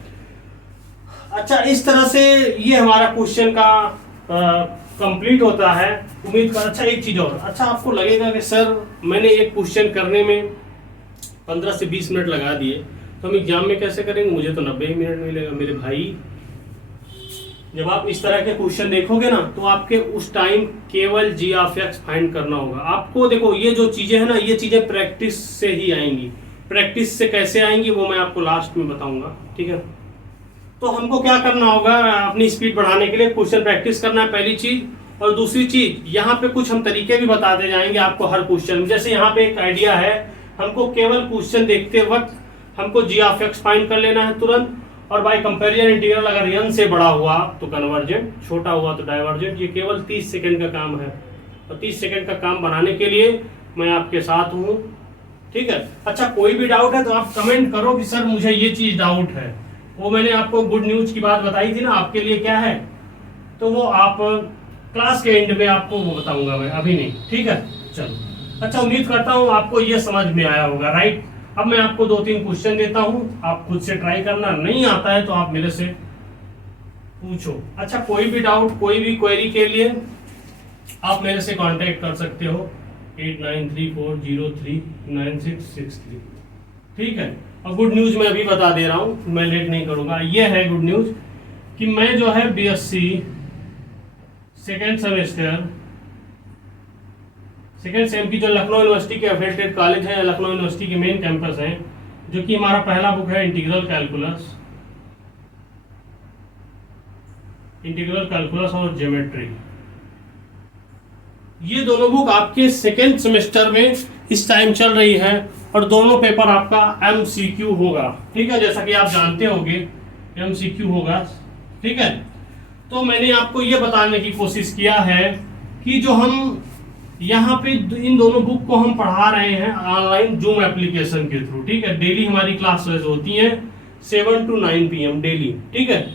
अच्छा इस तरह से ये हमारा क्वेश्चन का कंप्लीट होता है। उम्मीद कर, अच्छा एक चीज और, अच्छा आपको लगेगा कि सर मैंने एक क्वेश्चन करने में 15 से 20 मिनट लगा दिए, तो हम एग्जाम में कैसे करेंगे, मुझे तो 90 मिनट मिलेगा। मेरे भाई जब आप इस तरह के क्वेश्चन देखोगे ना तो आपके उस टाइम केवल जी ऑफ एक्स फाइंड करना होगा आपको। देखो ये जो चीजें हैं ना, ये चीजें प्रैक्टिस से ही आएंगी। प्रैक्टिस से कैसे आएंगी वो मैं आपको लास्ट में बताऊंगा, ठीक है। तो हमको क्या करना होगा, अपनी स्पीड बढ़ाने के लिए क्वेश्चन प्रैक्टिस करना है पहली चीज। और दूसरी चीज, यहाँ पे कुछ हम तरीके भी बताते जाएंगे आपको हर क्वेश्चन में। जैसे यहाँ पे एक आइडिया है, हमको केवल क्वेश्चन देखते वक्त हमको जी ऑफ एक्स फाइंड कर लेना है तुरंत, और बाय कंपेरिजन इंटीग्रल अगर n से बड़ा हुआ तो कन्वर्जेंट, छोटा हुआ तो डाइवर्जेंट। ये केवल 30 सेकंड का काम है, और 30 सेकंड का काम बनाने के लिए मैं आपके साथ हूँ, ठीक है। अच्छा, कोई भी डाउट है तो आप कमेंट करो कि सर मुझे ये चीज डाउट है। वो मैंने आपको गुड न्यूज की बात बताई थी ना आपके लिए क्या है, तो वो आप क्लास के एंड में आपको वो बताऊंगा मैं, अभी नहीं, ठीक है। चलो, अच्छा, उम्मीद करता हूँ आपको ये समझ में आया होगा, राइट। अब मैं आपको 2-3 क्वेश्चन देता हूँ, आप खुद से ट्राई करना, नहीं आता है तो आप मेरे से पूछो। अच्छा, कोई भी डाउट, कोई भी क्वेरी के लिए आप मेरे से कांटेक्ट कर सकते हो 8934039663, ठीक है। और गुड न्यूज मैं अभी बता दे रहा हूँ, मैं लेट नहीं करूंगा। ये है गुड न्यूज कि मैं जो है BSc second semester second same की जो लखनऊ यूनिवर्सिटी के एफिलिएटेड कॉलेज है, लखनऊ यूनिवर्सिटी के मेन कैंपस है, जो कि हमारा पहला बुक है इंटीग्रल कैलकुलस और ज्योमेट्री। ये दोनों बुक आपके सेकेंड सेमेस्टर में इस टाइम चल रही है, और दोनों पेपर आपका एमसीक्यू होगा, ठीक है। जैसा कि आप जानते होंगे एमसीक्यू होगा, ठीक है। तो मैंने आपको ये बताने की कोशिश किया है कि जो हम यहाँ पे इन दोनों बुक को हम पढ़ा रहे हैं ऑनलाइन जूम एप्लीकेशन के थ्रू, ठीक है। डेली हमारी क्लासेस होती हैं 7 to 9 PM डेली, ठीक है।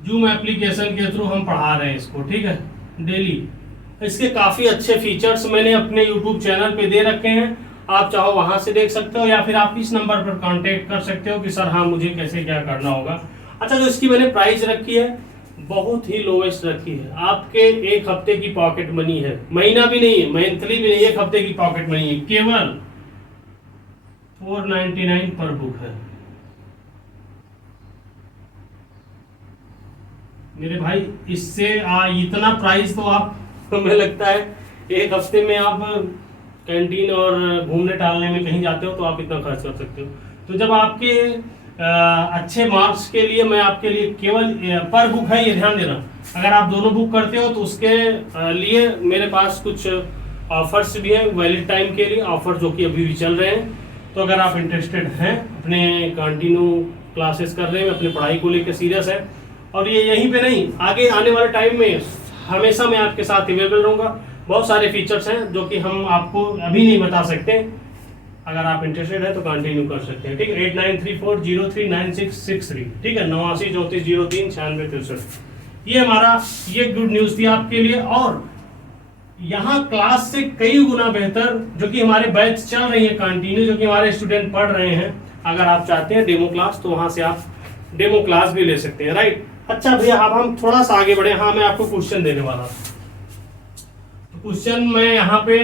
जूम एप्लीकेशन के थ्रू हम पढ़ा रहे हैं इसको, ठीक है, डेली। इसके काफी अच्छे फीचर्स मैंने अपने YouTube चैनल पे दे रखे हैं, आप चाहो वहां से देख सकते हो, या फिर आप इस नंबर पर कांटेक्ट कर सकते हो कि सर हाँ मुझे कैसे क्या करना होगा। अच्छा, जो इसकी मैंने प्राइस रखी है बहुत ही लोवेस्ट रखी है, आपके एक हफ्ते की पॉकेट मनी है, महीना भी नहीं है, मंथली भी नहीं, एक हफ्ते की पॉकेट मनी है, केवल 499 पर बुक है मेरे भाई। इससे इतना प्राइस तो आप हमें लगता है एक हफ्ते में आप कैंटीन और घूमने टहलने में कहीं जाते हो तो आप इतना खर्च कर सकते हो। तो जब आपके अच्छे मार्क्स के लिए मैं आपके लिए केवल पर बुक है, ये ध्यान देना। अगर आप दोनों बुक करते हो तो उसके लिए मेरे पास कुछ ऑफर्स भी हैं, वैलिड टाइम के लिए ऑफर जो कि अभी भी चल रहे हैं। तो अगर आप इंटरेस्टेड हैं, अपने कंटिन्यू क्लासेस कर रहे हैं, अपनी पढ़ाई को लेकर सीरियस है, और ये यहीं पे नहीं, आगे आने वाले टाइम में हमेशा मैं आपके साथ अवेलेबल रहूँगा। बहुत सारे फीचर्स हैं जो कि हम आपको अभी नहीं बता सकते, अगर आप इंटरेस्टेड है तो कंटिन्यू कर सकते हैं, ठीक है। 8934039663, ठीक है, 8934039663। ये हमारा ये गुड न्यूज थी आपके लिए। और यहाँ क्लास से कई गुना बेहतर जो कि हमारे बैच चल रही है कंटिन्यू, जो कि हमारे स्टूडेंट पढ़ रहे हैं, अगर आप चाहते हैं डेमो क्लास तो वहां से आप डेमो क्लास भी ले सकते हैं, राइट। अच्छा भैया, अब हम थोड़ा सा आगे बढ़े। हाँ, मैं आपको क्वेश्चन देने वाला था, तो क्वेश्चन मैं यहाँ पे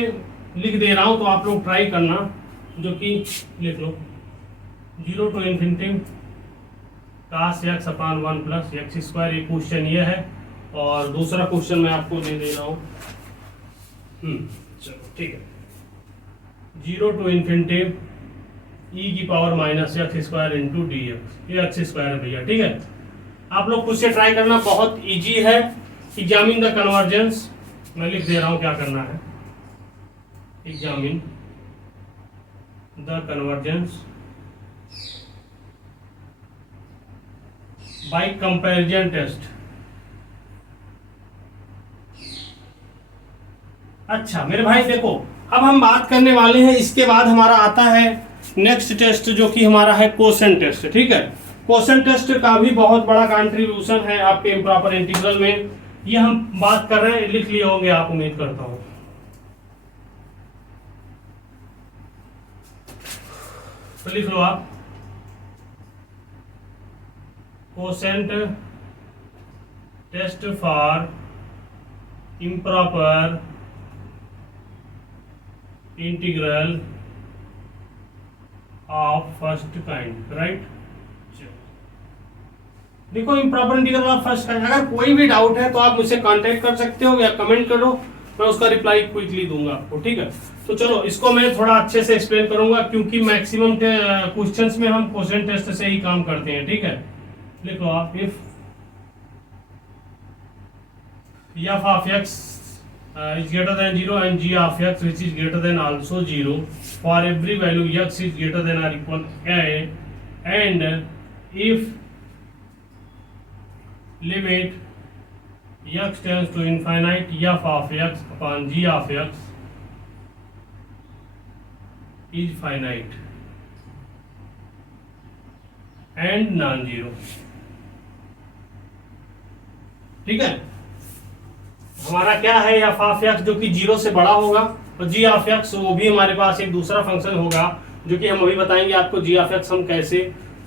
लिख दे रहा हूँ, तो आप लोग ट्राई करना, जो कि लिख लो 0 to infinity cos x upon 1 plus x square, ये क्वेश्चन ये है। और दूसरा क्वेश्चन मैं आपको दे दे रहा हूँ, चलो ठीक है, 0 to infinity e की power minus x square into d x, ये एक्स स्क्वायर है भैया, ठीक है। आप लोग खुद से ट्राई करना, बहुत इजी है। एग्जामिन द कन्वर्जेंस, मैं लिख दे रहा हूँ क्या करना है। Examine the convergence by comparison test. अच्छा मेरे भाई देखो, अब हम बात करने वाले हैं, इसके बाद हमारा आता है नेक्स्ट टेस्ट जो कि हमारा है क्वोशंट टेस्ट, ठीक है। क्वोशंट टेस्ट का भी बहुत बड़ा कंट्रीब्यूशन है आपके इम्प्रॉपर इंटीग्रल में। ये हम बात कर रहे हैं, लिख लिए होंगे आप, उम्मीद करता हूं। तो लिख लो आप, quotient test for improper integral of first kind, right. देखो improper integral of first kind, अगर कोई भी डाउट है तो आप मुझसे कांटेक्ट कर सकते हो या कमेंट करो, मैं उसका रिप्लाई क्विकली दूंगा आपको, ठीक है। तो चलो इसको मैं थोड़ा अच्छे से एक्सप्लेन करूंगा, क्योंकि मैक्सिमम क्वेश्चंस में हम क्वेश्चन टेस्ट से ही काम करते हैं, ठीक है। लिख लो आप, if f of x is greater than 0 and g of x which is greater than also 0 for every value x is greater than or equal a, and if limit x tends to infinite f of x upon g of x is finite and non-zero, ठीक है। हमारा क्या है f of x जो कि 0 से बड़ा होगा, और g ऑफ x वो भी हमारे पास एक दूसरा फंक्शन होगा जो कि हम अभी बताएंगे आपको g ऑफ x हम कैसे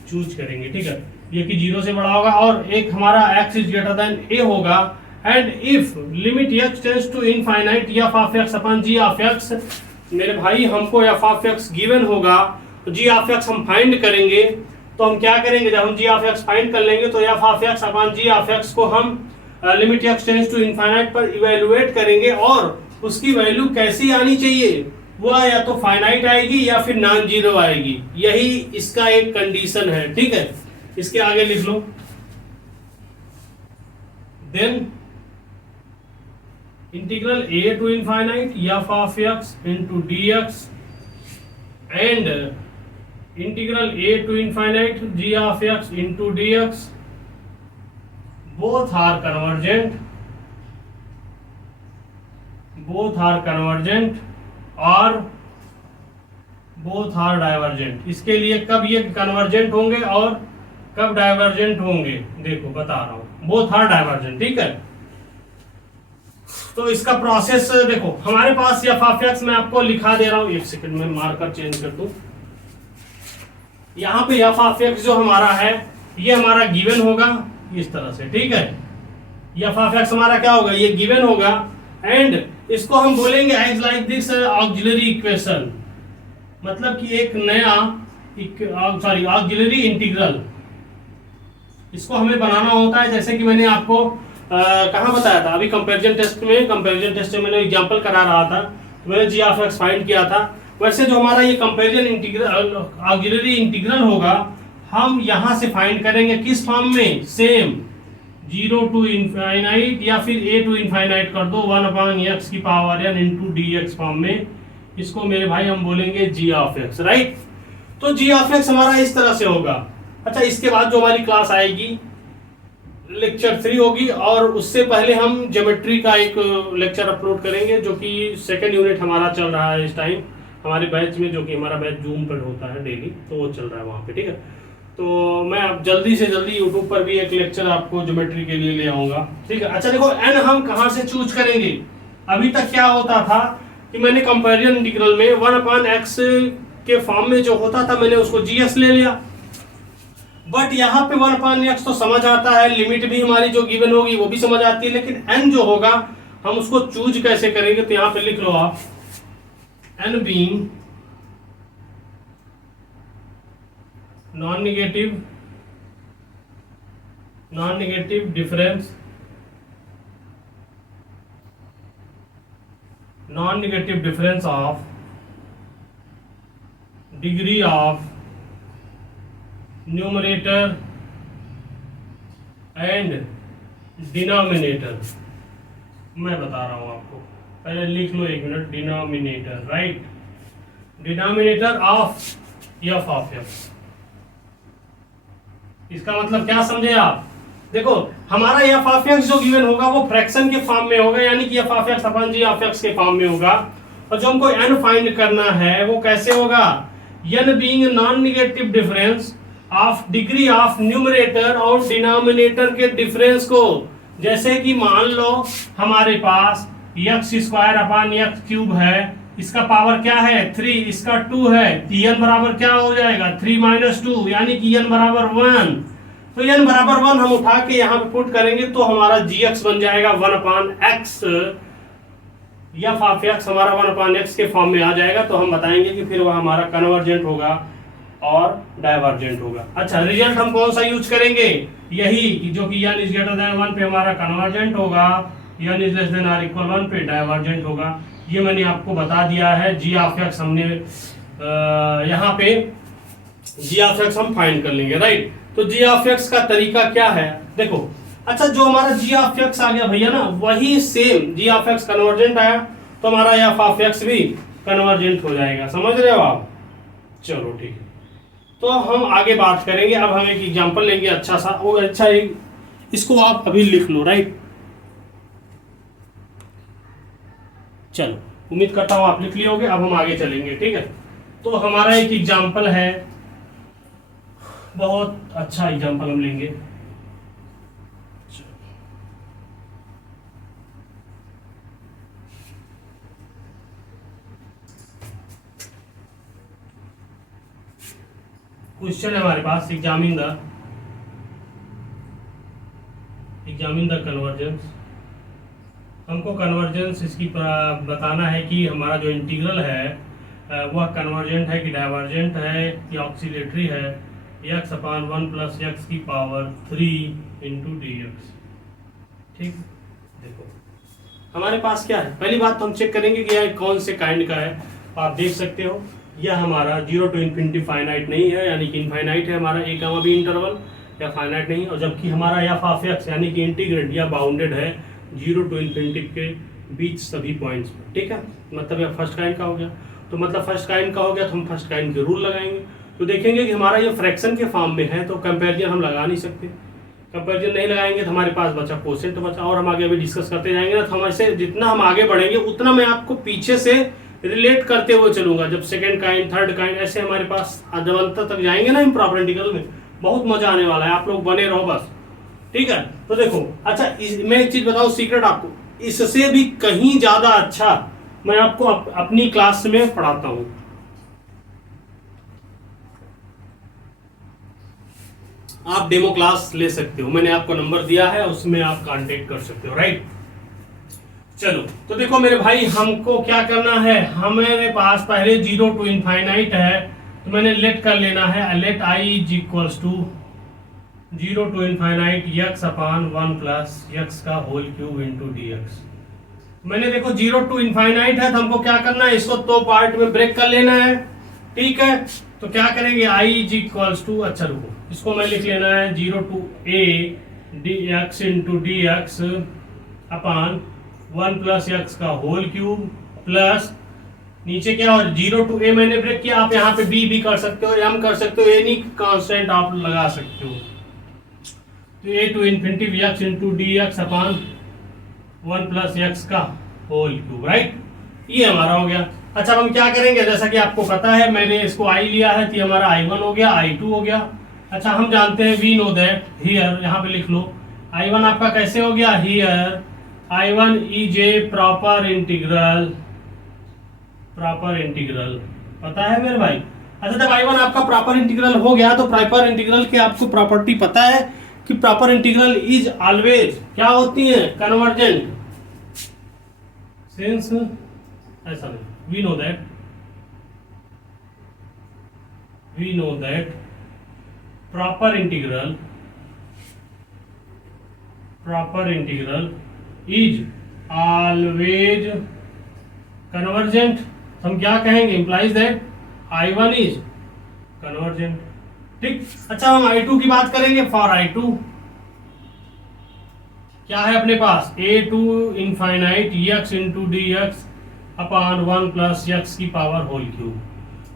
चूज करेंगे, ठीक है। ये कि 0 से बड़ा होगा, और एक हमारा x is greater than a होगा, and if limit x tends to infinite f of x upon g of x, मेरे भाई हमको f ऑफ x गिवन होगा, तो g ऑफ x हम फाइंड करेंगे। तो हम क्या करेंगे, जब हम g ऑफ x फाइंड कर लेंगे तो f of x upon g of x को हम limit x tends to infinite पर इवेलुएट करेंगे, और उसकी वैल्यू कैसी आनी चाहिए, वह या तो फाइनाइट आएगी या फिर नॉन जीरो आएगी, यही इसका एक कंडीशन है, ठीक है। इसके आगे लिख लो, then integral a to infinite f of x into dx and integral a to infinite g of x into dx both are convergent और both are divergent। इसके लिए कब ये कन्वर्जेंट होंगे और कब डाइवर्जेंट होंगे, देखो बता रहा हूं, both are divergent, ठीक है। तो इसका प्रोसेस देखो, हमारे पास f ऑफ x मैं आपको लिखा दे रहा हूं, एक सेकंड में मार्कर चेंज कर दूं। यहां पे f ऑफ x जो हमारा है ये हमारा गिवन होगा इस तरह से, ठीक है। f ऑफ x हमारा क्या होगा, ये गिवन होगा, एंड इसको हम बोलेंगे as like this auxiliary equation, मतलब कि एक नया ऑक्सिलरी इंटीग्रल, इसको हमें बनाना होता है। जैसे कि मैंने आपको कहाँ बताया था, अभी कंपैरिजन टेस्ट में मैंने एग्जांपल करा रहा था, तो मैंने g ऑफ x फाइंड किया था। वैसे जो हमारा ये कंपैरिजन इंटीग्रल ऑक्सिलरी इंटीग्रल होगा, हम यहां से फाइंड करेंगे किस फॉर्म में, सेम 0 टू इनफाइनाइट या फिर a टू इनफाइनाइट कर दो 1 अपॉन x की power n into dx form में, इसको मेरे भाई हम बोलेंगे g ऑफ x, राइट। तो g ऑफ x हमारा इस तरह से होगा। अच्छा, इसके बाद जो हमारी क्लास आएगी लेक्चर 3 होगी, और उससे पहले हम ज्योमेट्री का एक लेक्चर अपलोड करेंगे जो कि सेकंड यूनिट हमारा चल रहा है इस टाइम हमारे बैच में, जो कि हमारा बैच जूम पर होता है डेली, तो वो चल रहा है वहाँ पे, ठीक है। तो मैं अब जल्दी से जल्दी यूट्यूब पर भी एक लेक्चर आपको ज्योमेट्री के लिए ले आऊंगा, ठीक है। अच्छा देखो, n हम कहाँ से चूज करेंगे, अभी तक क्या होता था कि मैंने कंपैरिजन इंटीग्रल में 1 अपॉन x के फॉर्म में जो होता था मैंने उसको gs ले लिया, बट यहाँ पे 1 अपॉन x तो समझ आता है, लिमिट भी हमारी जो गिवन होगी वो भी समझ आती है, लेकिन n जो होगा हम उसको चूज कैसे करेंगे, तो यहाँ पे लिख लो आप, n being non-negative difference of degree of numerator and denominator। मैं बता रहा हूं आपको, पहले लिख लो एक minute, denominator, right, denominator of f of x। इसका मतलब क्या समझे आप, देखो हमारा f ऑफ x जो गिवन होगा वो फ्रैक्शन के फॉर्म में होगा, यानी कि f of x upon g of x के फॉर्म में होगा, और जो हमको n फाइंड करना है वो कैसे होगा, n being non negative difference of degree of numerator और डिनोमिनेटर के डिफरेंस को। जैसे कि मान लो हमारे पास x square upon x cube है, इसका पावर क्या है 3, इसका 2 है, तो n बराबर क्या हो जाएगा 3 माइनस 2, यानी कि n बराबर 1। तो n बराबर 1 हम उठा के यहाँ पे पुट करेंगे तो हमारा gx बन जाएगा 1 upon x, f of x हमारा 1 अपॉन x के फॉर्म में आ जाएगा। तो हम बताएंगे कि फिर वह हमारा कन्वर्जेंट होगा और डाइवर्जेंट होगा। अच्छा, रिजल्ट हम कौन सा यूज करेंगे, यही कि जो कि n इज ग्रेटर देन 1 पे हमारा कन्वर्जेंट होगा, n is less than or equal 1 पे डाइवर्जेंट होगा। ये मैंने आपको बता दिया है। जी ऑफ एक्स हमने यहाँ पे जी ऑफ एक्स हम फाइंड कर लेंगे, राइट। तो जी ऑफ एक्स का तरीका क्या है, देखो। अच्छा, जो हमारा जी ऑफ एक्स आ गया भैया ना, वही same g of x convergent आया तो हमारा एफ ऑफ एक्स भी कन्वर्जेंट हो जाएगा, समझ रहे हो आप। चलो ठीक है, तो हम आगे बात करेंगे। अब हम एक एग्जांपल लेंगे अच्छा सा, और अच्छा एक इसको आप अभी लिख लो, राइट। चलो, उम्मीद करता हूं आप लिख लिए होगे। अब हम आगे चलेंगे, ठीक है। तो हमारा एक एग्जांपल है, बहुत अच्छा एग्जांपल हम लेंगे। क्वेश्चन है हमारे पास, एग्जामिन द कन्वर्जेंस। हमको कन्वर्जेंस इसकी बताना है कि हमारा जो इंटीग्रल है वह कन्वर्जेंट है कि डाइवर्जेंट है कि ऑक्सीलेटरी है, x अपान 1 प्लस एक्स की पावर 3 इंटू डी एक्स। ठीक, देखो हमारे पास क्या है। पहली बात तो हम चेक करेंगे कि यह कौन से काइंड का है। आप देख सकते हो यह हमारा 0 टू इन्फिनिटी फाइनाइट नहीं है, यानी कि इनफाइनाइट है हमारा ए गामा बी इंटरवल, या फाइनाइट नहीं। और जबकि हमारा एफ ऑफ एक्स यानी कि इंटीग्रेट या बाउंडेड है 0 टू इन्फिनिटी के बीच सभी पॉइंट्स पर, ठीक है। मतलब यह फर्स्ट काइंड का हो गया। तो मतलब फर्स्ट काइंड का हो गया तो हम फर्स्ट काइंड के रूल लगाएंगे। तो देखेंगे कि हमारा ये फ्रैक्शन के फॉर्म में है तो कंपेरिजन हम लगा नहीं सकते। कंपेरिजन नहीं लगाएंगे तो हमारे पास बचा कोसेंट बचा, और हम आगे अभी डिस्कस करते जाएंगे ना। तो हम ऐसे जितना हम आगे बढ़ेंगे उतना मैं आपको पीछे से रिलेट करते हुए चलूंगा। जब सेकंड काइंड, थर्ड काइंड, ऐसे हमारे पास जब अंत तक जाएंगे ना इम्प्रॉपर इंटीग्रल में, बहुत मजा आने वाला है। आप लोग बने रहो बस, ठीक है। तो देखो, अच्छा मैं एक चीज बताऊं सीक्रेट आपको, इससे भी कहीं ज्यादा अच्छा मैं आपको अपनी क्लास में पढ़ाता हूं। आप डेमो क्लास ले सकते हो, मैंने आपको नंबर दिया है, उसमें आप कांटेक्ट कर सकते हो, राइट। चलो, तो देखो मेरे भाई, हमको क्या करना है, हमारे पास पहले 0 टू इनफाइनाइट है, तो मैंने लेट कर लेना है, let I is equals to 0 to infinite x upon 1 plus x का whole cube into d x. मैंने देखो 0 टू इनफाइनाइट है तो हमको क्या करना है, इसको दो पार्ट में ब्रेक कर लेना है, ठीक है। तो क्या करेंगे, i इज इक्वल्स टू, अच्छा रुको, इसको मैं लिख लेना है 0 to a d x into d x upon 1 plus x का होल क्यूब प्लस नीचे क्या हो, 0 टू a मैंने ब्रेक किया, आप यहाँ पे b भी कर सकते हो, m कर सकते हो, एनी कांस्टेंट आप लगा सकते हो। तो a to infinity x into d x upon 1 plus x का होल क्यूब, राइट। ये हमारा हो गया। अच्छा, हम क्या करेंगे, जैसा कि आपको पता है मैंने इसको i लिया है, तो हमारा i1 हो गया, i2 हो गया। अच्छा, हम जानते हैं वी नो दैट हियर, यहाँ पे लिख लो i1 आपका कैसे हो गया, here i1 is a proper integral पता है मेरे भाई। अच्छा, जब i1 आपका प्रॉपर इंटीग्रल हो गया तो प्रॉपर इंटीग्रल की आपको प्रॉपर्टी पता है कि प्रॉपर इंटीग्रल इज ऑलवेज क्या होती है, कन्वर्जेंट। सिंस ऐसा नहीं, we know that proper integral is always convergent. हम क्या कहेंगे, implies that i1 is convergent, ठीक। अच्छा, हम i2 की बात करेंगे। फॉर i2 क्या है अपने पास, a to infinite x into d x upon 1 plus x की पावर होल क्यूब।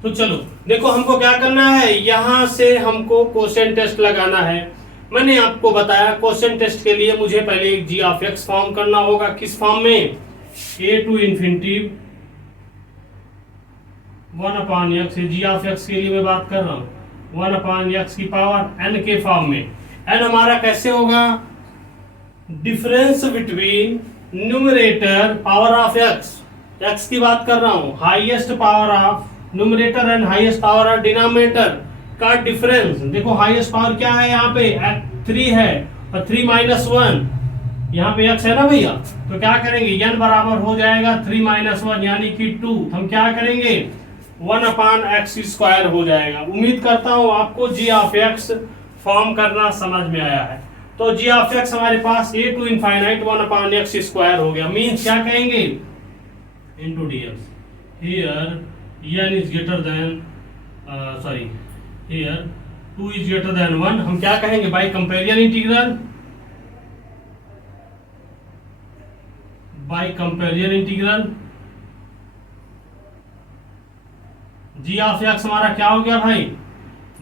तो चलो देखो, हमको क्या करना है, यहां से हमको कोसेंट टेस्ट लगाना है। मैंने आपको बताया कोसेंट टेस्ट के लिए मुझे पहले एक जी ऑफ एक्स फॉर्म करना होगा। किस फॉर्म में, a to infinity 1 upon x, g of x के लिए मैं बात कर रहा हूँ, 1 अपान एक्स की पावर n के फॉर्म में। n हमारा कैसे होगा, difference between numerator power of x की बात कर रहा हूँ, highest power of numerator and highest power of denominator का डिफरेंस। देखो हाईएस्ट पावर क्या है, यहाँ पे 3 है और 3 माइनस 1 यहाँ पे x है ना भैया। तो क्या करेंगे, n बराबर हो जाएगा 3 माइनस 1 यानी कि 2। हम क्या करेंगे, 1/x² हो जाएगा। उम्मीद करता हूं आपको जी ऑफ एक्स फॉर्म करना समझ में आया है। तो जी ऑफ एक्स हमारे पास a to infinite 1/x² हो गया। मीन्स क्या कहेंगे, into dx। here n is greater than here 2 is greater than 1, हम क्या कहेंगे, by comparison integral, by comparison integral g of x हमारा क्या हो गया भाई,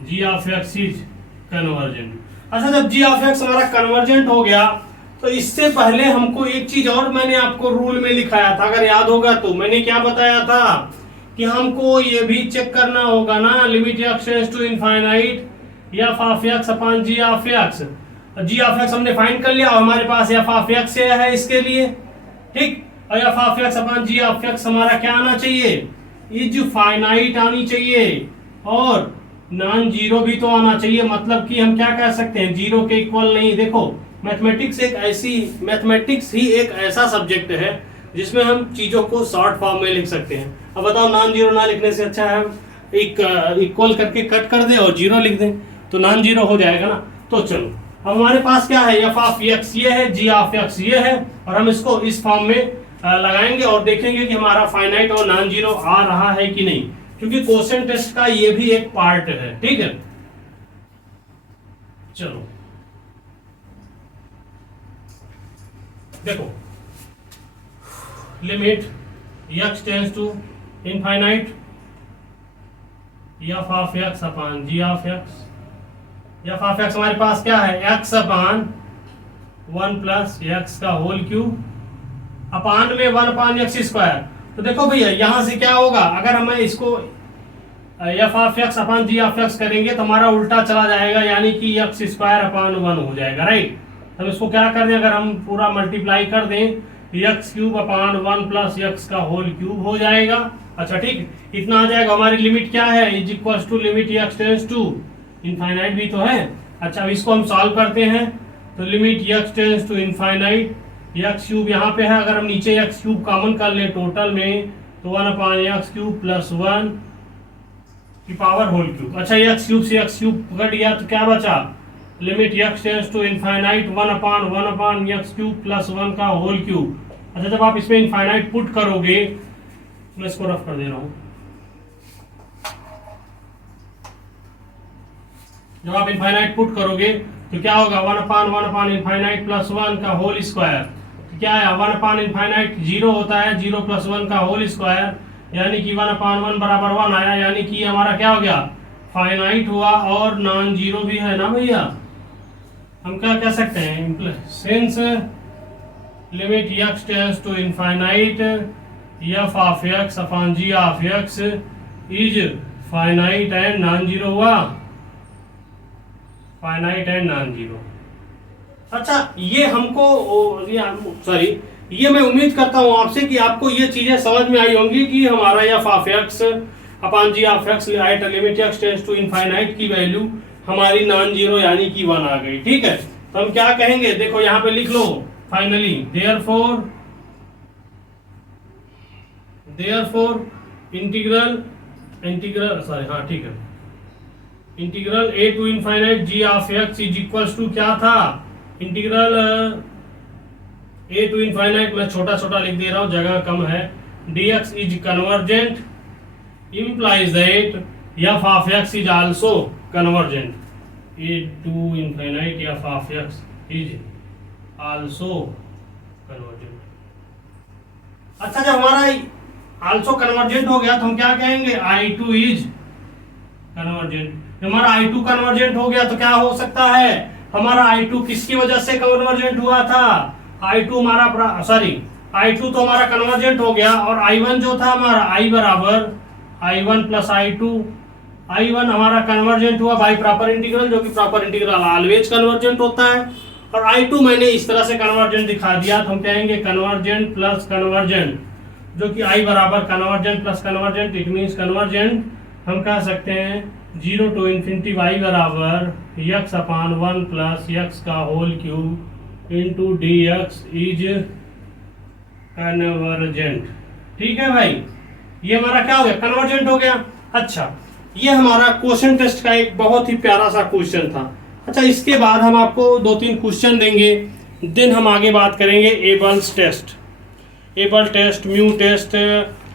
g of x is convergent. अच्छा, जब जी ऑफ एक्स हमारा कन्वर्जेंट हो गया तो इससे पहले हमको एक चीज और मैंने आपको रूल में लिखाया था, अगर याद होगा तो मैंने क्या बताया था कि हमको ये भी चेक करना होगा ना, limit x tends to infinite f of x upon g of x. G of x हमने फाइंड कर लिया और हमारे पास एफ ऑफ एक्स है इसके लिए, ठीक। और f of x upon g of x हमारा क्या आना चाहिए, इज फाइनाइट आनी चाहिए और नॉन जीरो भी तो आना चाहिए। मतलब कि हम क्या कह सकते हैं, जीरो के इक्वल नहीं। देखो मैथमेटिक्स ही एक ऐसा सब्जेक्ट है जिसमें हम चीजों को शॉर्ट फॉर्म में लिख सकते हैं। अब बताओ, नॉन जीरो ना लिखने से अच्छा है एक इक्वल करके कट कर दे और जीरो लिख दें तो नॉन जीरो हो जाएगा ना। तो चलो, अब हमारे पास क्या है, एफ ऑफ एक्स ये है, जी ऑफ एक्स ये है, और हम इसको इस फॉर्म में लगाएंगे और देखेंगे कि हमारा फाइनाइट और नॉन जीरो आ रहा है कि नहीं, क्योंकि क्वेश्चन टेस्ट का ये भी एक पार्ट है, ठीक है। चलो देखो, limit x tends to infinite f of x upon g of x. F of x हमारे पास क्या है, x अपॉन 1 प्लस एक्स का होल क्यूब अपान में 1/x²। तो देखो भैया यहां से क्या होगा, अगर हमें इसको f of x upon g of x करेंगे तो हमारा उल्टा चला जाएगा, यानी कि x²/1 हो जाएगा, राइट। हम इसको क्या कर दें, अगर हम पूरा मल्टीप्लाई कर दें x³ / 1 प्लस x का होल क्यूब हो जाएगा। अच्छा ठीक, इतना आ जाएगा। हमारी लिमिट क्या है, is equal to limit x tends to infinite भी तो है। अच्छा, अब इसको हम सॉल्व करते हैं तो limit x tends to infinite x³ यहाँ पे है, अगर हम नीचे x³ कॉमन कर ले टोटल में तो 1/x³ + 1 की पावर होल क्यूब। अच्छा, x³ से x³ कट गया तो क्या बचा, limit x tends to infinite 1/1/x³ + 1 का होल क्यूब। अच्छा, जब आप इसमें इनफाइनाइट पुट करोगे, मैं इसको रफ कर दे रहा हूँ, जब आप इनफाइनाइट पुट करोगे तो क्या होगा, 1/1/∞ + 1 का होल स्क्वायर। क्या है, 1/∞ 0 होता है, 0 + 1 का होल स्क्वायर, यानी कि 1/1 बराबर 1 आया, यानी कि हमारा क्या हो गया, फाइनाइट हुआ और नॉन जीरो भी है ना भैया। हम क्या कह सकते हैं, since limit x tends to infinite f of x upon g of x is finite and non zero हुआ, फाइनाइट एंड नॉन जीरो। अच्छा, ये हमको ये मैं उम्मीद करता हूं आपसे कि आपको ये चीजें समझ में आई होंगी कि हमारा f of x upon g of x at limit x tends to infinite की वैल्यू हमारी नॉन जीरो यानी कि 1 आ गई, ठीक है। तो हम क्या कहेंगे, देखो यहाँ पे लिख लो finally, therefore integral a to infinite g of x is equals to क्या था, इंटीग्रल a टू इनफाइनाइट, मैं छोटा छोटा लिख दे रहा हूं, जगह कम है, dx is convergent implies that f of x is also convergent. a to infinite f of x is also convergent. अच्छा, जब हमारा also convergent हो गया तो हम क्या कहेंगे, I2 is convergent। जब हमारा I2 convergent हो गया तो क्या हो सकता है, हमारा I2 किसकी वजह से convergent हुआ था, I2 तो हमारा convergent हो गया, और I1 जो था हमारा I बराबर I1 + I2, I1 हमारा कन्वर्जेंट हुआ बाय प्रॉपर इंटीग्रल, जो कि प्रॉपर इंटीग्रल ऑलवेज कन्वर्जेंट होता है, और I2 मैंने इस तरह से कन्वर्जेंट दिखा दिया, तो हम कहेंगे कन्वर्जेंट प्लस कन्वर्जेंट, जो कि I बराबर convergent plus convergent, it means convergent. हम कह सकते हैं 0 to ∞ y बराबर x अपॉन 1 प्लस x का whole cube into dx is convergent, ठीक है भाई। ये हमारा क्या हो गया, कन्वर्जेंट हो गया। अच्छा, ये हमारा क्वेश्चन टेस्ट का एक बहुत ही प्यारा सा क्वेश्चन था। अच्छा, इसके बाद हम आपको 2-3 क्वेश्चन देंगे, देन हम आगे बात करेंगे Abel's test, Abel test, mu test,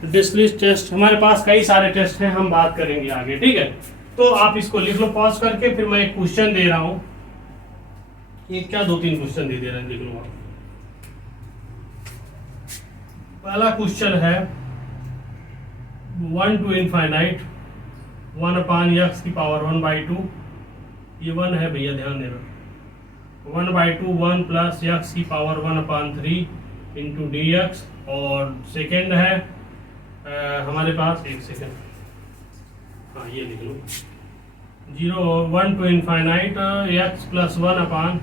डिस्लिस टेस्ट, हमारे पास कई सारे टेस्ट हैं, हम बात करेंगे आगे, ठीक है। तो आप इसको लिख लो पॉज करके, फिर मैं एक क्वेश्चन दे रहा हूं, ये क्या 2-3 क्वेश्चन दे रहे हैं, देख लो आप। पहला क्वेश्चन है 1 to infinite 1 upon x की पावर 1/2, ये 1 है भैया, ध्यान देना, 1/2 1 प्लस x की पावर 1/3 इंटू dx। और सेकेंड है हमारे पास, एक सेकेंड, हाँ ये लिख लो 1 to infinite x plus 1 upon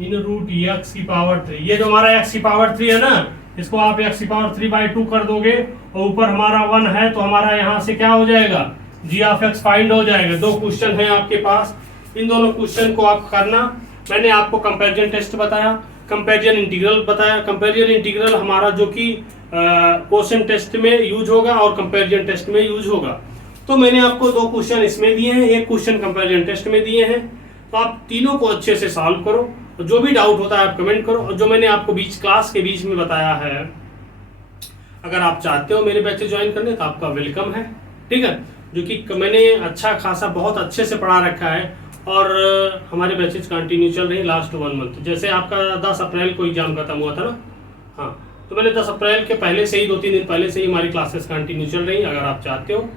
in root x की पावर 3। ये जो हमारा x की पावर 3 है ना, इसको आप x की पावर 3/2 कर दोगे और ऊपर हमारा 1 है, तो हमारा यहाँ से क्या हो जाएगा, g ऑफ x फाइंड हो जाएगा। 2 क्वेश्चन है आपके पास, इन दोनों क्वेश्चन को आप करना। मैंने आपको कंपैरिजन टेस्ट बताया, कंपैरिजन इंटीग्रल बताया। कंपैरिजन इंटीग्रल हमारा जो कि क्वेश्चन टेस्ट में यूज होगा और कंपैरिजन टेस्ट में यूज होगा। तो मैंने आपको 2 क्वेश्चन इसमें दिए हैं, एक क्वेश्चन कंपैरिजन टेस्ट में दिए हैं, तो आप तीनों को अच्छे से सॉल्व करो। जो भी डाउट होता है आप कमेंट करो, और जो मैंने आपको क्लास के बीच में बताया है, अगर आप चाहते हो मेरे बैचेस ज्वाइन करने तो आपका वेलकम है, ठीक है। जो कि मैंने अच्छा खासा बहुत अच्छे से पढ़ा रखा है, और हमारे बैचेस कंटिन्यू चल रही है लास्ट 1 मंथ। जैसे आपका 10 अप्रैल को एग्जाम खत्म हुआ था ना, हाँ, तो मैंने 10 अप्रैल के पहले से ही 2-3 दिन पहले से ही हमारी क्लासेस कंटिन्यू चल रही हैं। अगर आप चाहते हो,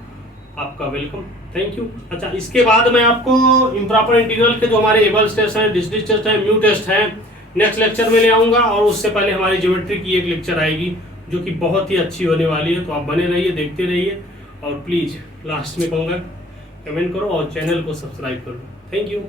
आपका वेलकम, थैंक यू। अच्छा, इसके बाद मैं आपको इम्प्रॉपर इंटीग्रल के जो हमारे एबल्स टेस्ट हैं, डिस्क्रीट टेस्ट हैं, म्यू टेस्ट हैं, नेक्स्ट लेक्चर में ले आऊँगा। और उससे पहले हमारी ज्योमेट्री की एक लेक्चर आएगी जो कि बहुत ही अच्छी होने वाली है, तो आप बने रहिए, देखते रहिए। और प्लीज़ लास्ट में कहूँगा कमेंट करो और चैनल को सब्सक्राइब करो। Thank you.